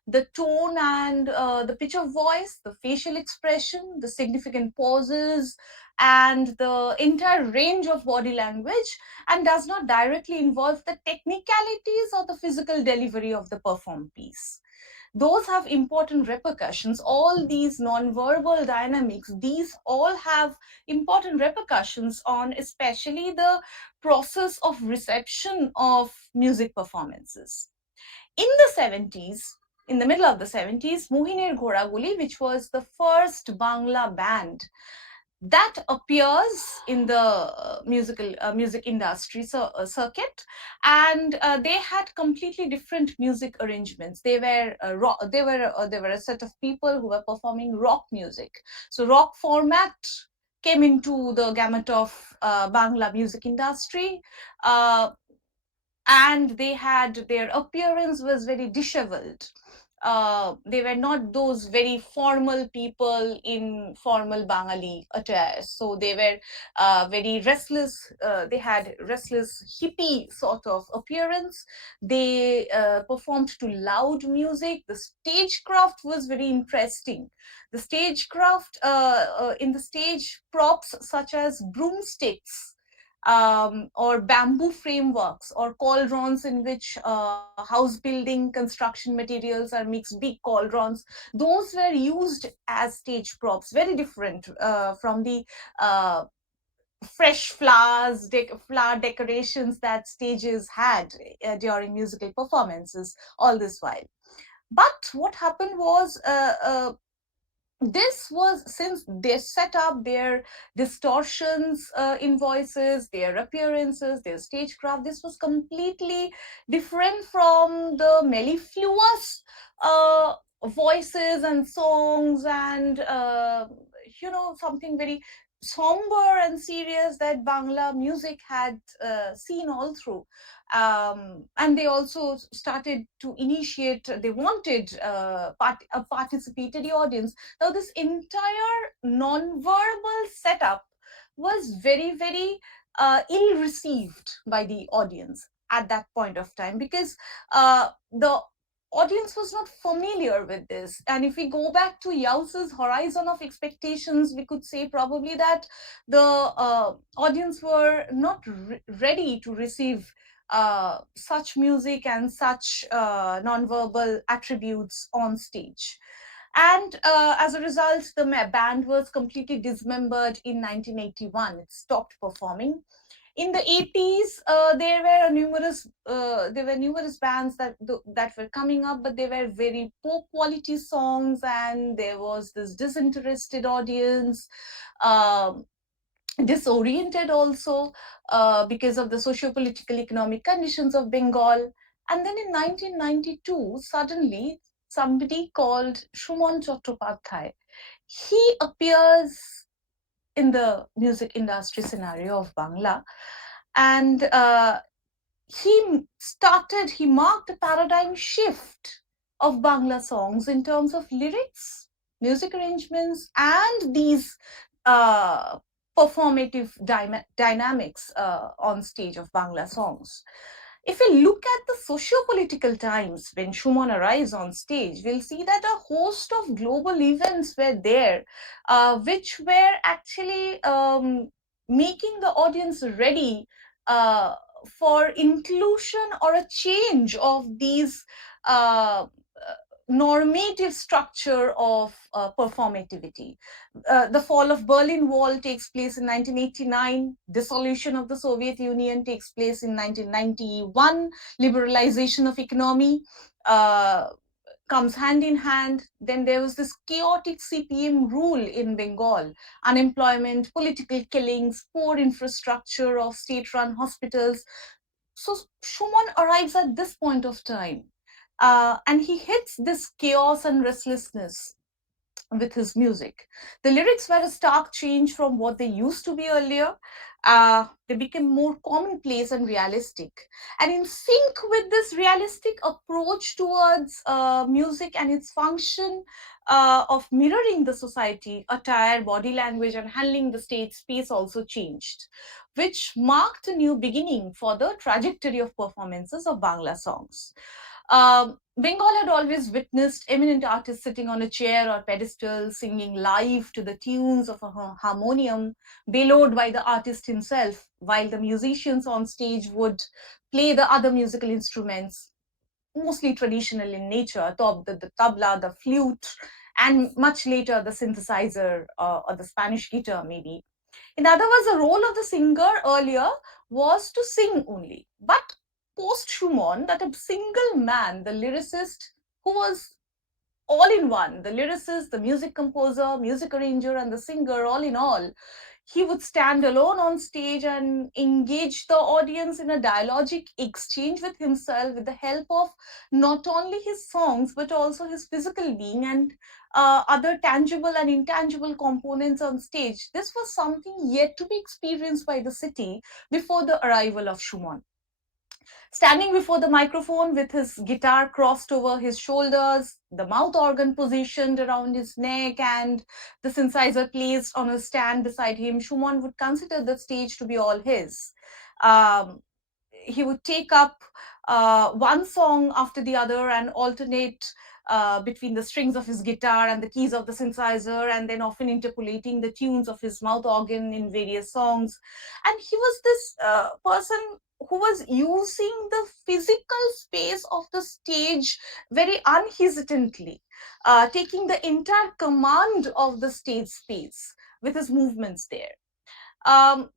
the tone and the pitch of voice, the facial expression, the significant pauses, and the entire range of body language, and does not directly involve the technicalities or the physical delivery of the performed piece. Those have important repercussions. All these non-verbal dynamics, these all have important repercussions on especially the process of reception of music performances. In the 70s, in the middle of the 70s, Mohiner Ghoraguli, which was the first Bangla band that appears in the music industry circuit, and they had completely different music arrangements. They were they were a set of people who were performing rock music. So rock format came into the gamut of Bangla music industry. And they had, their appearance was very disheveled. They were not those very formal people in formal Bengali attires. So they were very restless. They had restless hippie sort of appearance. They performed to loud music. The stagecraft was very interesting. The stagecraft in the stage props such as broomsticks or bamboo frameworks or cauldrons in which house building construction materials are mixed, big cauldrons. Those were used as stage props, very different from the uh, fresh flower decorations that stages had during musical performances all this while. But what happened was, this was, since they set up their distortions in voices, their appearances, their stagecraft, this was completely different from the mellifluous uh, voices and songs and something very somber and serious that Bangla music had seen all through. And they also started to initiate, they wanted a participatory audience. Now, this entire non-verbal setup was very, very ill received by the audience at that point of time, because the audience was not familiar with this. And if we go back to Yause's horizon of expectations, we could say probably that the audience were not ready to receive such music and such non-verbal attributes on stage. And as a result, the band was completely dismembered in 1981. It stopped performing. In the 80s, there were numerous bands that were coming up, but they were very poor quality songs, and there was this disinterested audience. Um Disoriented also because of the socio-political economic conditions of Bengal. And then in 1992, suddenly somebody called Shumon Chattopadhyay, he appears in the music industry scenario of Bangla. And he marked a paradigm shift of Bangla songs in terms of lyrics, music arrangements, and these uh, performative dynamics on stage of Bangla songs. If we look at the socio-political times when Shumon arrives on stage, we'll see that a host of global events were there, which were actually making the audience ready uh, for inclusion or a change of these normative structure of performativity. The fall of Berlin Wall takes place in 1989. Dissolution of the Soviet Union takes place in 1991. Liberalization of economy uh, comes hand in hand. Then there was this chaotic CPM rule in Bengal, unemployment, political killings, poor infrastructure of state run hospitals. So Schumann arrives at this point of time, and he hits this chaos and restlessness with his music. The lyrics were a stark change from what they used to be earlier. They became more commonplace and realistic. And in sync with this realistic approach towards music and its function of mirroring the society, attire, body language, and handling the stage space also changed, which marked a new beginning for the trajectory of performances of Bangla songs. Bengal had always witnessed eminent artists sitting on a chair or pedestal, singing live to the tunes of a harmonium, bellowed by the artist himself, while the musicians on stage would play the other musical instruments, mostly traditional in nature, the tabla, the flute, and much later the synthesizer or the Spanish guitar, maybe. In other words, the role of the singer earlier was to sing only. But post Schumann, that a single man, the lyricist, who was all in one, the lyricist, the music composer, music arranger, and the singer, all in all, he would stand alone on stage and engage the audience in a dialogic exchange with himself with the help of not only his songs but also his physical being and other tangible and intangible components on stage. This was something yet to be experienced by the city before the arrival of Schumann. Standing before the microphone with his guitar crossed over his shoulders, the mouth organ positioned around his neck, and the synthesizer placed on a stand beside him, Schumann would consider the stage to be all his. Um, he would take up one song after the other and alternate between the strings of his guitar and the keys of the synthesizer, and then often interpolating the tunes of his mouth organ in various songs. And he was this person who was using the physical space of the stage very unhesitantly, taking the entire command of the stage space with his movements there. Um,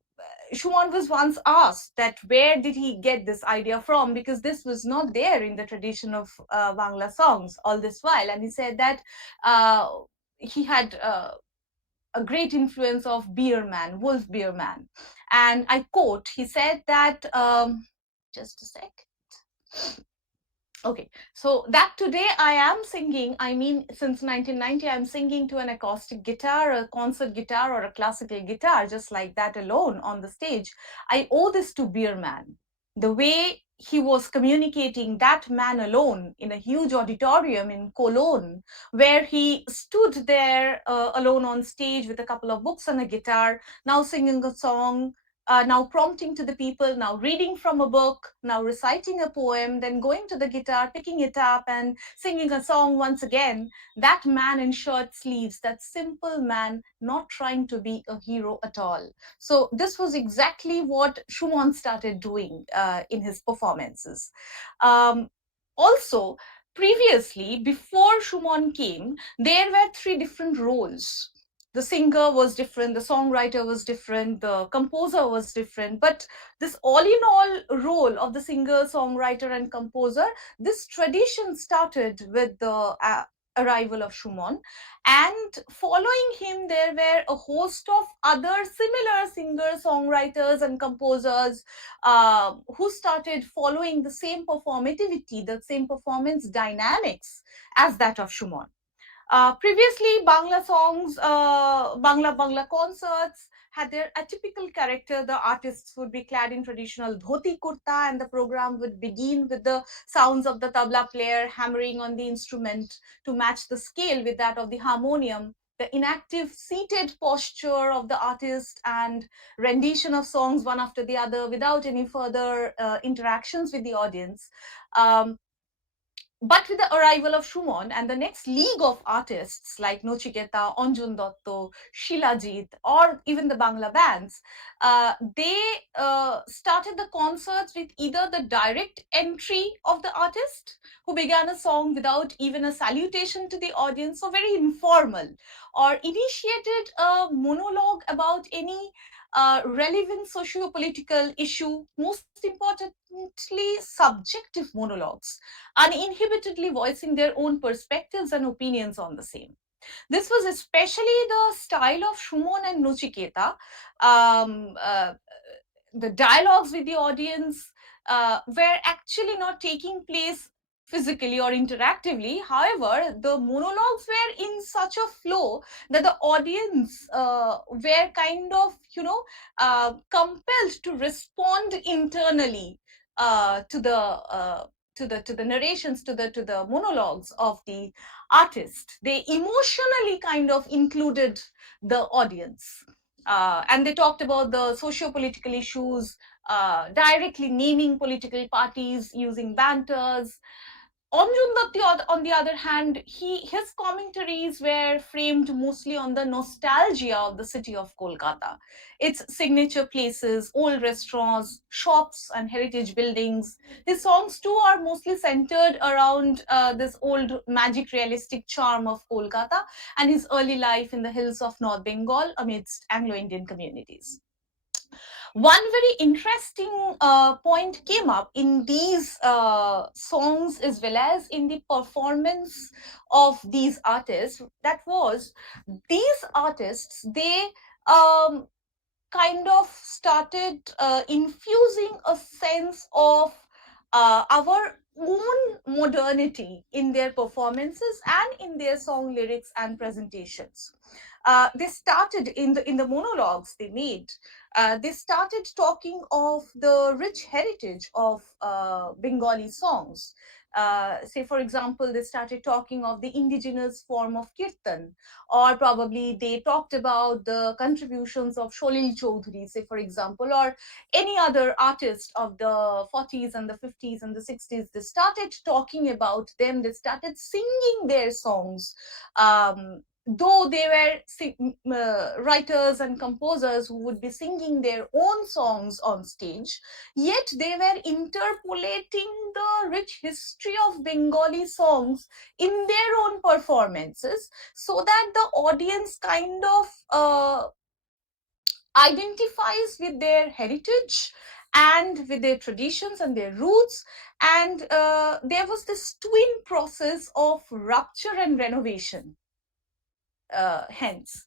Schumann was once asked that where did he get this idea from, because this was not there in the tradition of Bangla songs all this while, and he said that uh, he had a great influence of Bierman, Wolf Bierman, and I quote, he said that just a sec. Okay, so that today I am singing, I mean, since 1990, I'm singing to an acoustic guitar, a concert guitar, or a classical guitar, just like that alone on the stage. I owe this to Bierman. The way he was communicating, that man alone in a huge auditorium in Cologne, where he stood there alone on stage with a couple of books and a guitar, now singing a song, now prompting to the people, now reading from a book, now reciting a poem, then going to the guitar, picking it up and singing a song once again. That man in shirt sleeves, that simple man, not trying to be a hero at all. So this was exactly what Schumann started doing in his performances. Um, Also, previously, before Schumann came, there were three different roles. The singer was different, the songwriter was different, the composer was different, but this all in all role of the singer, songwriter, and composer, this tradition started with the arrival of Schumann, and following him there were a host of other similar singers, songwriters, and composers who started following the same performativity, the same performance dynamics as that of Schumann. Previously, Bangla songs, Bangla concerts had their atypical character. The artists would be clad in traditional dhoti kurta, and the program would begin with the sounds of the tabla player hammering on the instrument to match the scale with that of the harmonium. The inactive seated posture of the artist and rendition of songs one after the other without any further interactions with the audience. Um, but with the arrival of Schumann and the next league of artists like Nochiketa, Anjan Dotto, Shilajit, or even the Bangla bands, they started the concerts with either the direct entry of the artist who began a song without even a salutation to the audience, so very informal, or initiated a monologue about any relevant socio-political issue, most importantly, subjective monologues, uninhibitedly voicing their own perspectives and opinions on the same. This was especially the style of Schumann and Nochiketa. Um, uh, the dialogues with the audience were actually not taking place physically or interactively. However, the monologues were in such a flow that the audience were kind of, compelled to respond internally to the to the narrations, to the monologues of the artist. They emotionally kind of included the audience, and they talked about the socio-political issues, directly naming political parties using banters. Anjum Datti, on the other hand, his commentaries were framed mostly on the nostalgia of the city of Kolkata, its signature places, old restaurants, shops, and heritage buildings. His songs too are mostly centered around this old magic realistic charm of Kolkata and his early life in the hills of North Bengal amidst Anglo-Indian communities. One very interesting point came up in these songs as well as in the performance of these artists. That was, these artists, they um, kind of started infusing a sense of our own modernity in their performances and in their song lyrics and presentations. they started in the monologues they made. They started talking of the rich heritage of Bengali songs. Say, for example, they started talking of the indigenous form of kirtan, or probably they talked about the contributions of Sholil Chaudhary, say, for example, or any other artist of the 40s and the 50s and the 60s. They started talking about them, they started singing their songs. Though they were writers and composers who would be singing their own songs on stage, yet they were interpolating the rich history of Bengali songs in their own performances, so that the audience kind of identifies with their heritage and with their traditions and their roots. And there was this twin process of rupture and renovation, hence,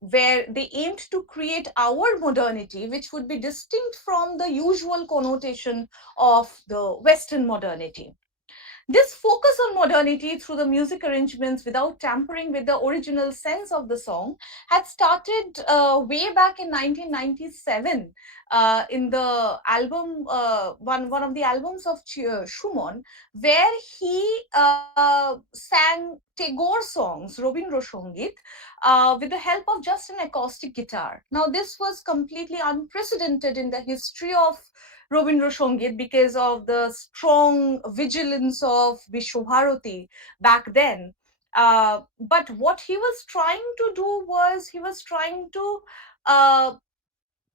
where they aimed to create our modernity, which would be distinct from the usual connotation of the Western modernity. This focus on modernity through the music arrangements without tampering with the original sense of the song had started way back in 1997 in the album, one of the albums of Shumon, where he sang Tagore songs, Robindra Songit, with the help of just an acoustic guitar. Now, this was completely unprecedented in the history of Robindra Songit because of the strong vigilance of Vishwabharati back then. But what he was trying to do was uh,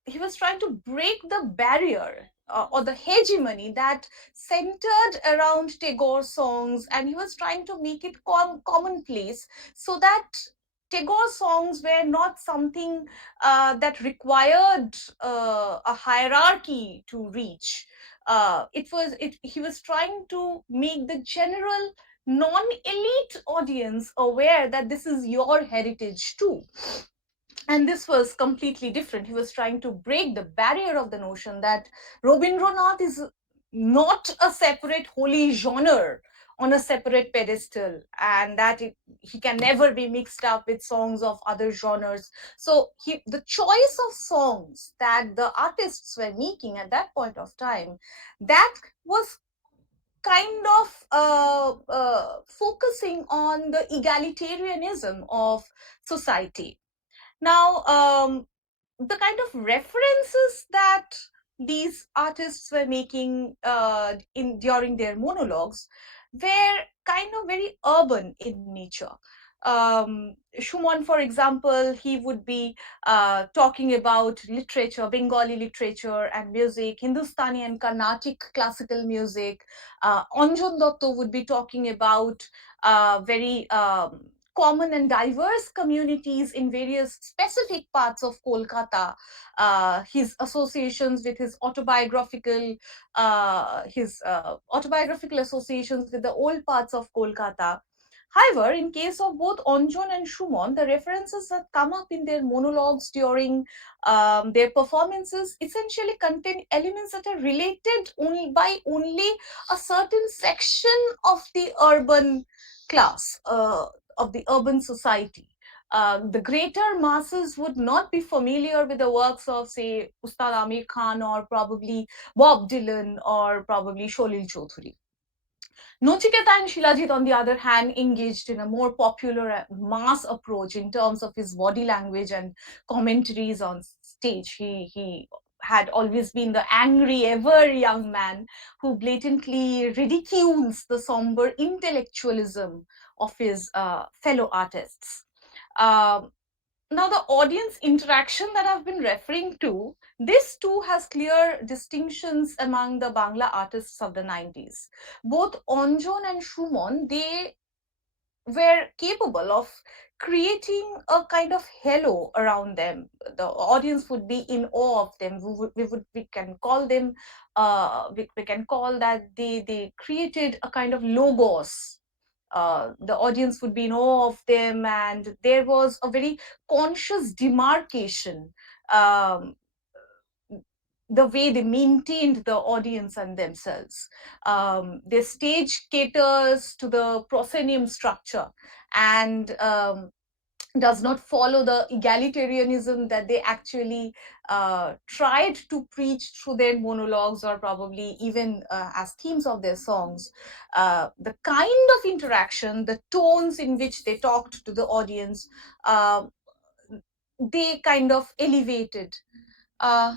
he was trying to break the barrier or the hegemony that centered around Tagore songs, and he was trying to make it commonplace, so that Tagore songs were not something that required a hierarchy to reach. He was trying to make the general non-elite audience aware that this is your heritage too. And this was completely different. He was trying to break the barrier of the notion that Robindranath is not a separate holy genre on a separate pedestal, and that he can never be mixed up with songs of other genres. So the choice of songs that the artists were making at that point of time, that was kind of focusing on the egalitarianism of society. Now, the kind of references that these artists were making in during their monologues were kind of very urban in nature. Shuman, for example, he would be talking about literature, Bengali literature and music, Hindustani and Carnatic classical music. Anjan Dotto would be talking about very common and diverse communities in various specific parts of Kolkata, his associations with his autobiographical associations with the old parts of Kolkata. However, in case of both Anjan and Shumon, the references that come up in their monologues during their performances essentially contain elements that are related only a certain section of the urban class, of the urban society. The greater masses would not be familiar with the works of, say, Ustad Amir Khan or probably Bob Dylan or probably Sholil Chaudhary. Nochiketa and Shilajit, on the other hand, engaged in a more popular mass approach in terms of his body language and commentaries on stage. He had always been the angry, ever young man who blatantly ridicules the somber intellectualism of his fellow artists. Um, Now, the audience interaction that I've been referring to, this too has clear distinctions among the Bangla artists of the 90s. Both Onjon and Shumon, they were capable of creating a kind of halo around them. The audience would be in awe of them. We can call them, we can call that they created a kind of logos. The audience would be in awe of them, and there was a very conscious demarcation, um, the way they maintained the audience and themselves. Their stage caters to the proscenium structure, and does not follow the egalitarianism that they actually tried to preach through their monologues, or probably even as themes of their songs. The kind of interaction, the tones in which they talked to the audience, uh, they kind of elevated. Uh,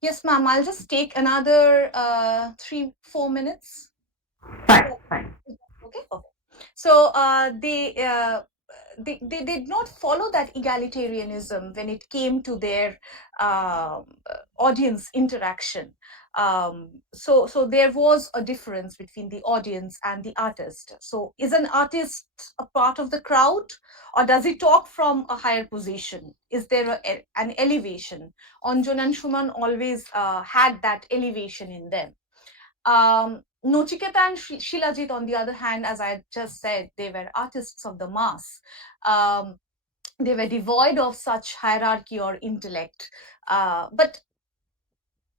yes, ma'am, I'll just take another 3-4 minutes. Fine, fine. Okay. Okay. So they did not follow that egalitarianism when it came to their audience interaction. So there was a difference between the audience and the artist. So is an artist a part of the crowd, or does he talk from a higher position? Is there an elevation? Anjan and Shuman always had that elevation in them. Nochiketa and Shilajit, on the other hand, as I just said, they were artists of the mass. Um, they were devoid of such hierarchy or intellect. But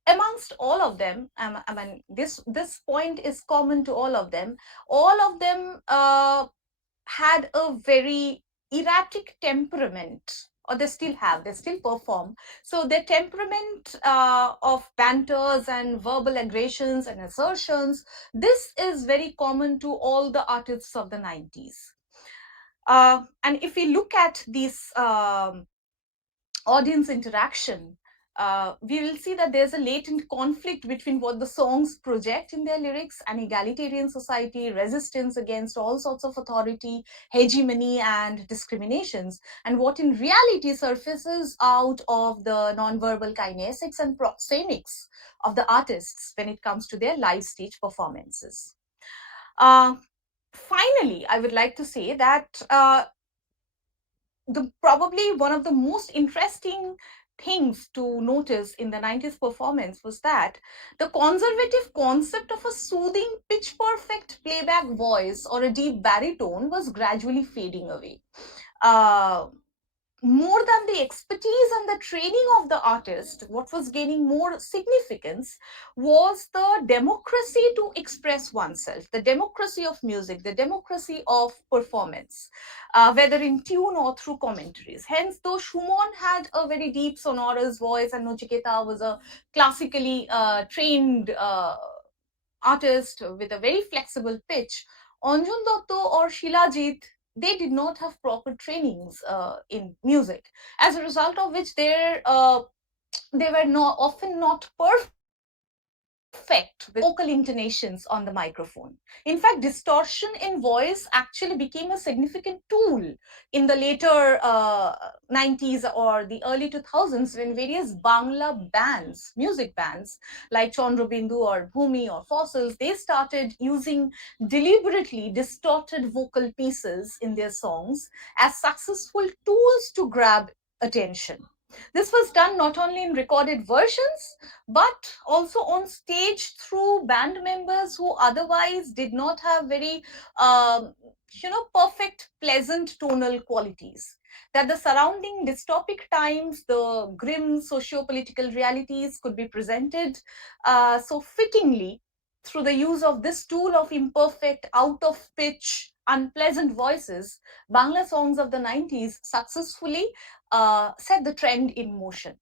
amongst all of them, I mean, this point is common to all of them. All of them had a very erratic temperament, or they still have, they still perform. So their temperament of banters and verbal aggressions and assertions, this is very common to all the artists of the 90s. And if we look at these audience interaction, we will see that there's a latent conflict between what the songs project in their lyrics: an egalitarian society, resistance against all sorts of authority, hegemony, and discriminations, and what in reality surfaces out of the nonverbal kinesics and proxemics of the artists when it comes to their live stage performances. Uh, Finally, I would like to say that the probably one of the most interesting things to notice in the 90s performance was that the conservative concept of a soothing pitch perfect playback voice or a deep baritone was gradually fading away. uh, More than the expertise and the training of the artist, what was gaining more significance was the democracy to express oneself, the democracy of music, the democracy of performance, whether in tune or through commentaries. Hence, though Schumann had a very deep sonorous voice and Nochiketa was a classically trained artist with a very flexible pitch, Anjan Dotto or Shilajit, they did not have proper trainings in music, as a result of which they were not often not perfect with vocal intonations on the microphone. In fact, distortion in voice actually became a significant tool in the later 90s or the early 2000s, when various Bangla bands, music bands like Chandrabindu or Bhumi or Fossils, they started using deliberately distorted vocal pieces in their songs as successful tools to grab attention. This was done not only in recorded versions, but also on stage through band members who otherwise did not have very, perfect, pleasant tonal qualities. That the surrounding dystopic times, the grim socio-political realities could be presented so fittingly through the use of this tool of imperfect, out of pitch, unpleasant voices. Bangla songs of the 90s successfully set the trend in motion.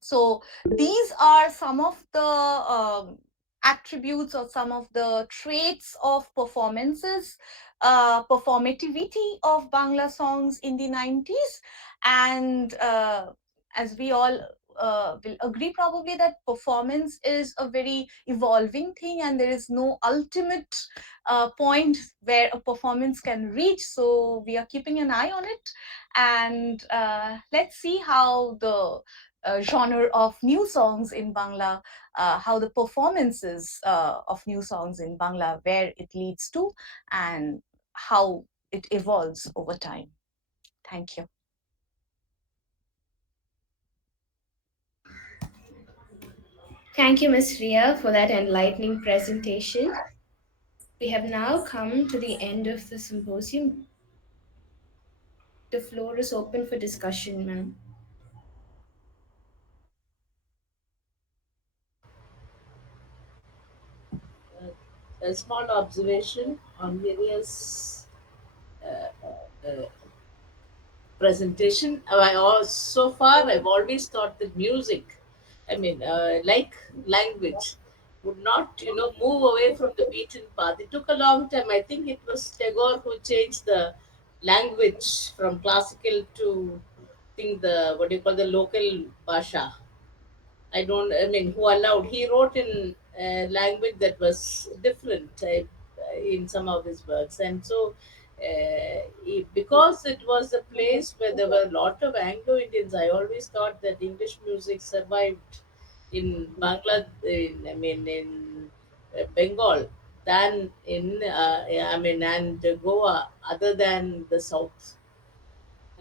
So these are some of the attributes or some of the traits of performances, performativity of Bangla songs in the 90s. And as we all will agree probably, that performance is a very evolving thing and there is no ultimate point where a performance can reach. So we are keeping an eye on it, and let's see how the genre of new songs in Bangla, how the performances of new songs in Bangla, where it leads to, and how it evolves over time. Thank you. Thank you, Ms. Ria, for that enlightening presentation. We have now come to the end of the symposium. The floor is open for discussion, ma'am. A small observation on various presentation. So far, I've always thought that music, like language, would not, move away from the beaten path. It took a long time. I think it was Tagore who changed the language from classical to, think the what do you call the local basha. Who allowed, he wrote in language that was different in some of his works. And so, because it was a place where there were a lot of Anglo Indians, I always thought that English music survived in Bangla, in Bengal, than in, and Goa, other than the south,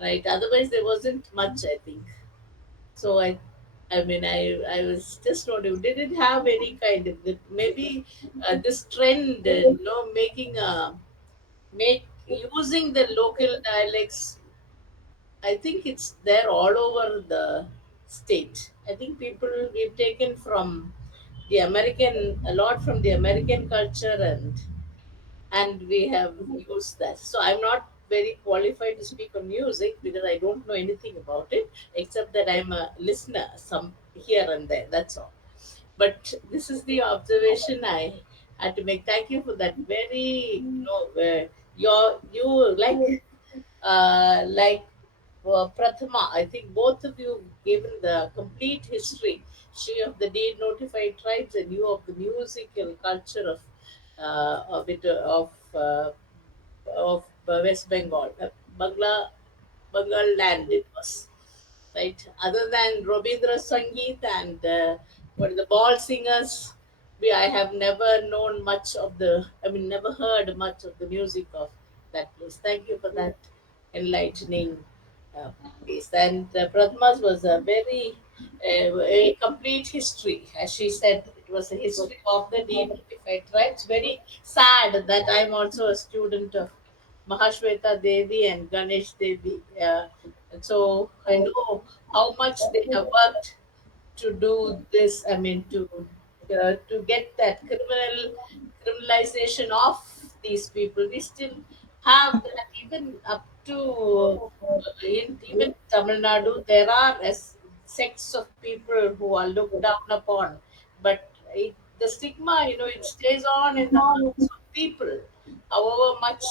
right? Otherwise, there wasn't much, I think. So I was just wondering, did it have any kind of maybe this trend, making make using the local dialects? I think it's there all over the state. I think people, we've taken from the American, a lot from the American culture, and we have used that. So I'm not very qualified to speak on music because I don't know anything about it, except that I'm a listener some here and there. That's all. But this is the observation I had to make. Thank you for that. Very, you like Prathama. I think both of you given the complete history. She of the de-notified tribes, and you of the musical culture of it of West Bengal, Bengal land it was, right? Other than Robindra Sangeet and what are the ball singers, I have never known much of never heard much of the music of that place. Thank you for that enlightening uh, piece. And Prathma's was a very a complete history. As she said, it was a history of the de-notified tribes. Very sad that I'm also a student of Mahashweta Devi and Ganesh Devi. And so I know how much they have worked to do this. To get that criminalization of these people. We still have that even up to in even Tamil Nadu. There are sects of people who are looked down upon, but the stigma, it stays on in the hearts of people. However much,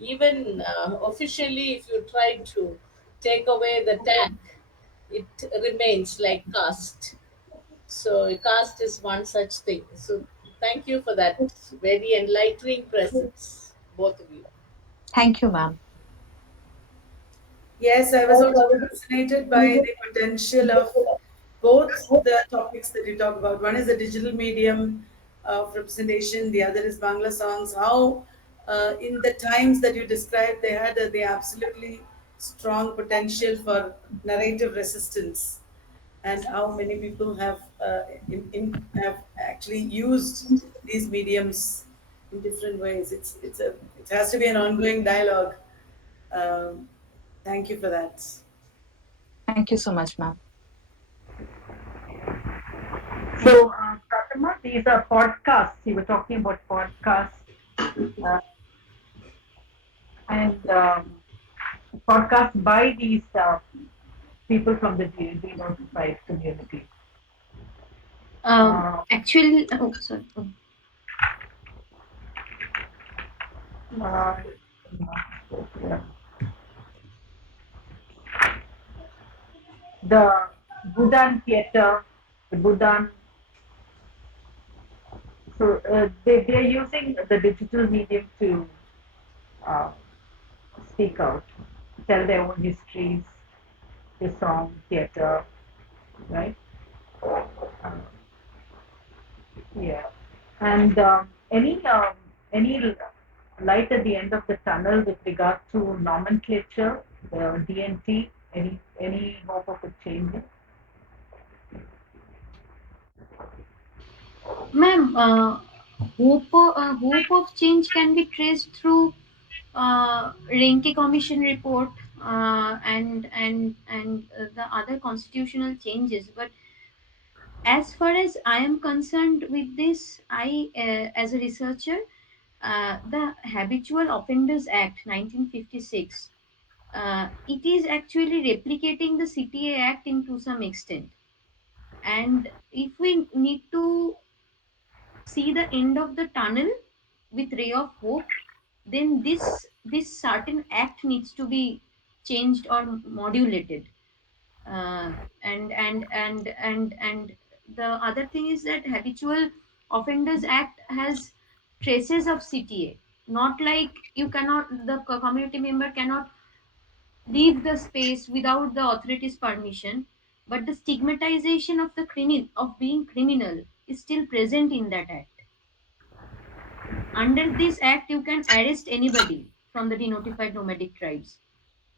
even officially, if you try to take away the tag, it remains like caste. So caste is one such thing. So thank you for that very enlightening presence, both of you. Thank you, ma'am. Yes, I was also fascinated by the potential of both the topics that you talk about. One is the digital medium of representation, the other is Bangla songs. How, in the times that you described, they had the absolutely strong potential for narrative resistance, and how many people have have actually used these mediums in different ways. It has to be an ongoing dialogue. Um, Thank you for that. Thank you so much, ma'am. So, Prathama, these are podcasts. You were talking about podcasts uh, and podcasts by these people from the denotified community. Actually, oh, sorry. Oh. Uh, the Buddhan theater, the Buddhan. So they're using the digital medium to uh, speak out, tell their own histories, the song, theater, right? Uh, yeah. And any light at the end of the tunnel with regard to nomenclature, the DNT, any hope of it changing? Ma'am, hope of change can be traced through Renke Commission report and the other constitutional changes. But as far as I am concerned with this, as a researcher, the Habitual Offenders Act 1956 it is actually replicating the CTA Act in to some extent. And if we need to see the end of the tunnel with ray of hope, then this certain act needs to be changed or modulated. uh, and the other thing is that habitual offenders act has traces of CTA. Not like you cannot, the community member cannot leave the space without the authorities permission, but the stigmatization of the criminal, of being criminal, is still present in that act. Under this act, you can arrest anybody from the denotified nomadic tribes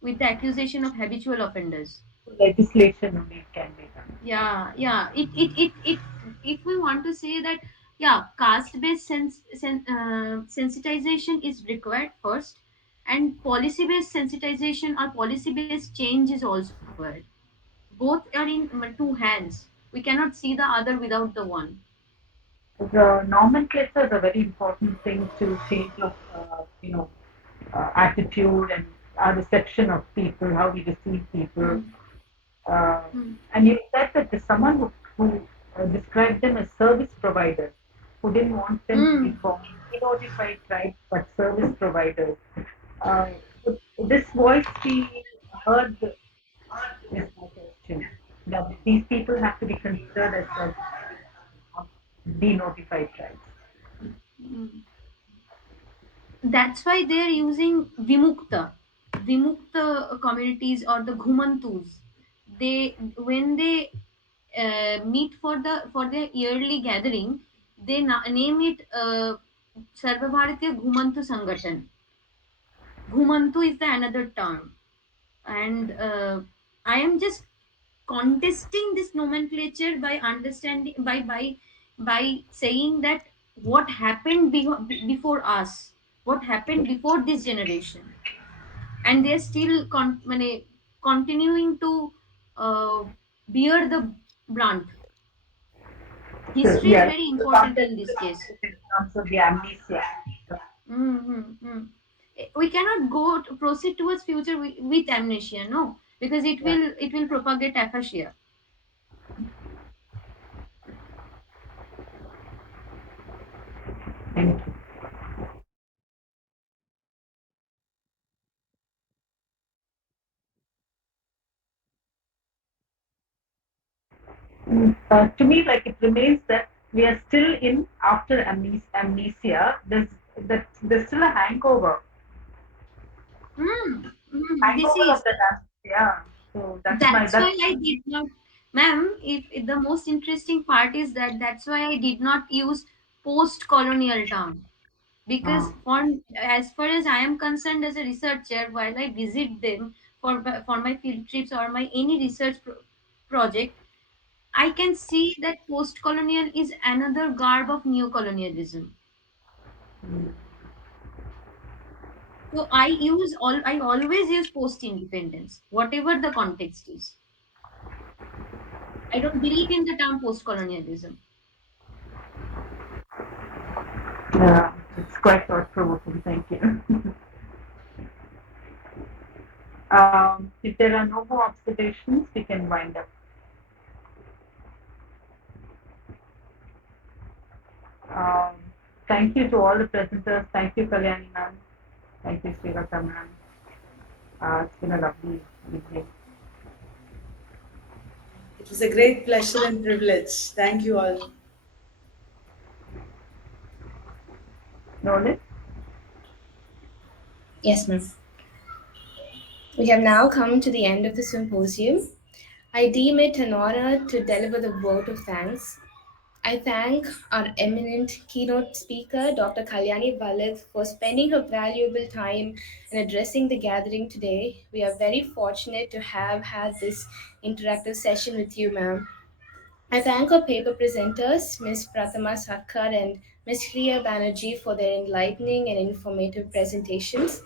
with the accusation of habitual offenders. Legislation only can be done. Yeah. It if we want to say that, yeah, caste based sensitization is required first, and policy based sensitization or policy based change is also required. Both are in two hands. We cannot see the other without the one. The nomenclature is a very important thing to change of, attitude and our reception of people, how we receive people. Hmm. Uh, Hmm. and you said that there's someone who described them as service providers, who didn't want them to be Hmm. called notified tribes, but service providers. Uh, would this voice be heard, is my question. That these people have to be considered as service providers, not denotified tribes. Hmm. That's why they're using Vimukta communities or the Ghumantus. They, when they meet for their yearly gathering, they name it Sarva Bharatiya Ghumantu Sangathan. Ghumantu is the another term, and I am just contesting this nomenclature by understanding, by saying that what happened before us, what happened before this generation, and they're still continuing to uh, bear the brunt. So, History is yeah, very the important context in this case. in terms of the amnesia. Mm-hmm. We cannot proceed towards future with amnesia, no, because Yeah, it will propagate aphasia. thank you. To me, like it remains that we are still in after amnesia. There's still a This hangover is of that amnesia. So that's why that's I did not, ma'am. If the most interesting part is that that's why I did not use post-colonial term, because uh, for, as far as I am concerned as a researcher, while I visit them for my field trips or my any research project, I can see that post-colonial is another garb of neo-colonialism. So I always use post-independence, whatever the context is. I don't believe in the term post-colonialism. it's quite thought provoking. Thank you. If there are no more observations, we can wind up. Um, Thank you to all the presenters. Thank you, Kalyani ma'am. Thank you, Srivata ma'am. It's been a lovely evening. It was a great pleasure and privilege. Thank you all. Nolan? Yes, ma'am. We have now come to the end of the symposium. I deem it an honor to deliver the vote of thanks. I thank our eminent keynote speaker, Dr. Kalyani Vallath, for spending her valuable time in addressing the gathering today. We are very fortunate to have had this interactive session with you, ma'am. I thank our paper presenters, Ms. Prathama Sarkar and Ms. Hriya Banerjee, for their enlightening and informative presentations.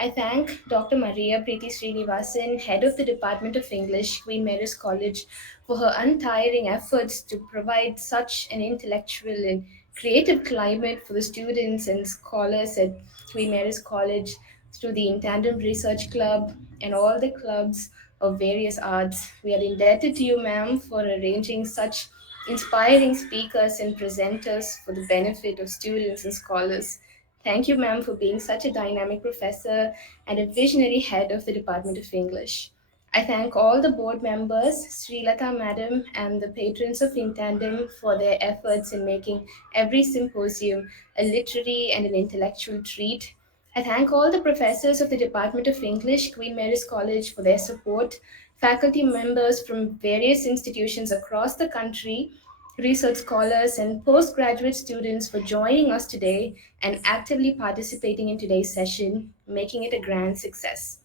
I thank Dr. Maria Preeti Srinivasan, Head of the Department of English, Queen Mary's College, for her untiring efforts to provide such an intellectual and creative climate for the students and scholars at Queen Mary's College. through the In Tandem Research Club, and all the clubs of various arts. We are indebted to you, ma'am, for arranging such inspiring speakers and presenters for the benefit of students and scholars. Thank you, ma'am, for being such a dynamic professor and a visionary head of the Department of English. I thank all the board members, Sri Lata Madam, and the patrons of Intandem for their efforts in making every symposium a literary and an intellectual treat. I thank all the professors of the Department of English, Queen Mary's College, for their support, faculty members from various institutions across the country, research scholars, and postgraduate students for joining us today and actively participating in today's session, making it a grand success.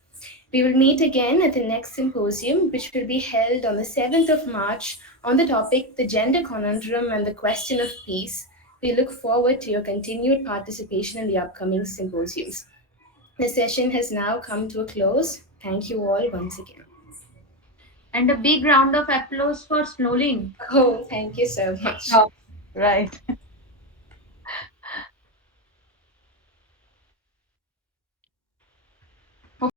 We will meet again at the next symposium, which will be held on the 7th of March on the topic The Gender Conundrum and the Question of Peace. We look forward to your continued participation in the upcoming symposiums. The session has now come to a close. Thank you all once again. And a big round of applause for Snowlin. Oh, thank you so much. Oh, right.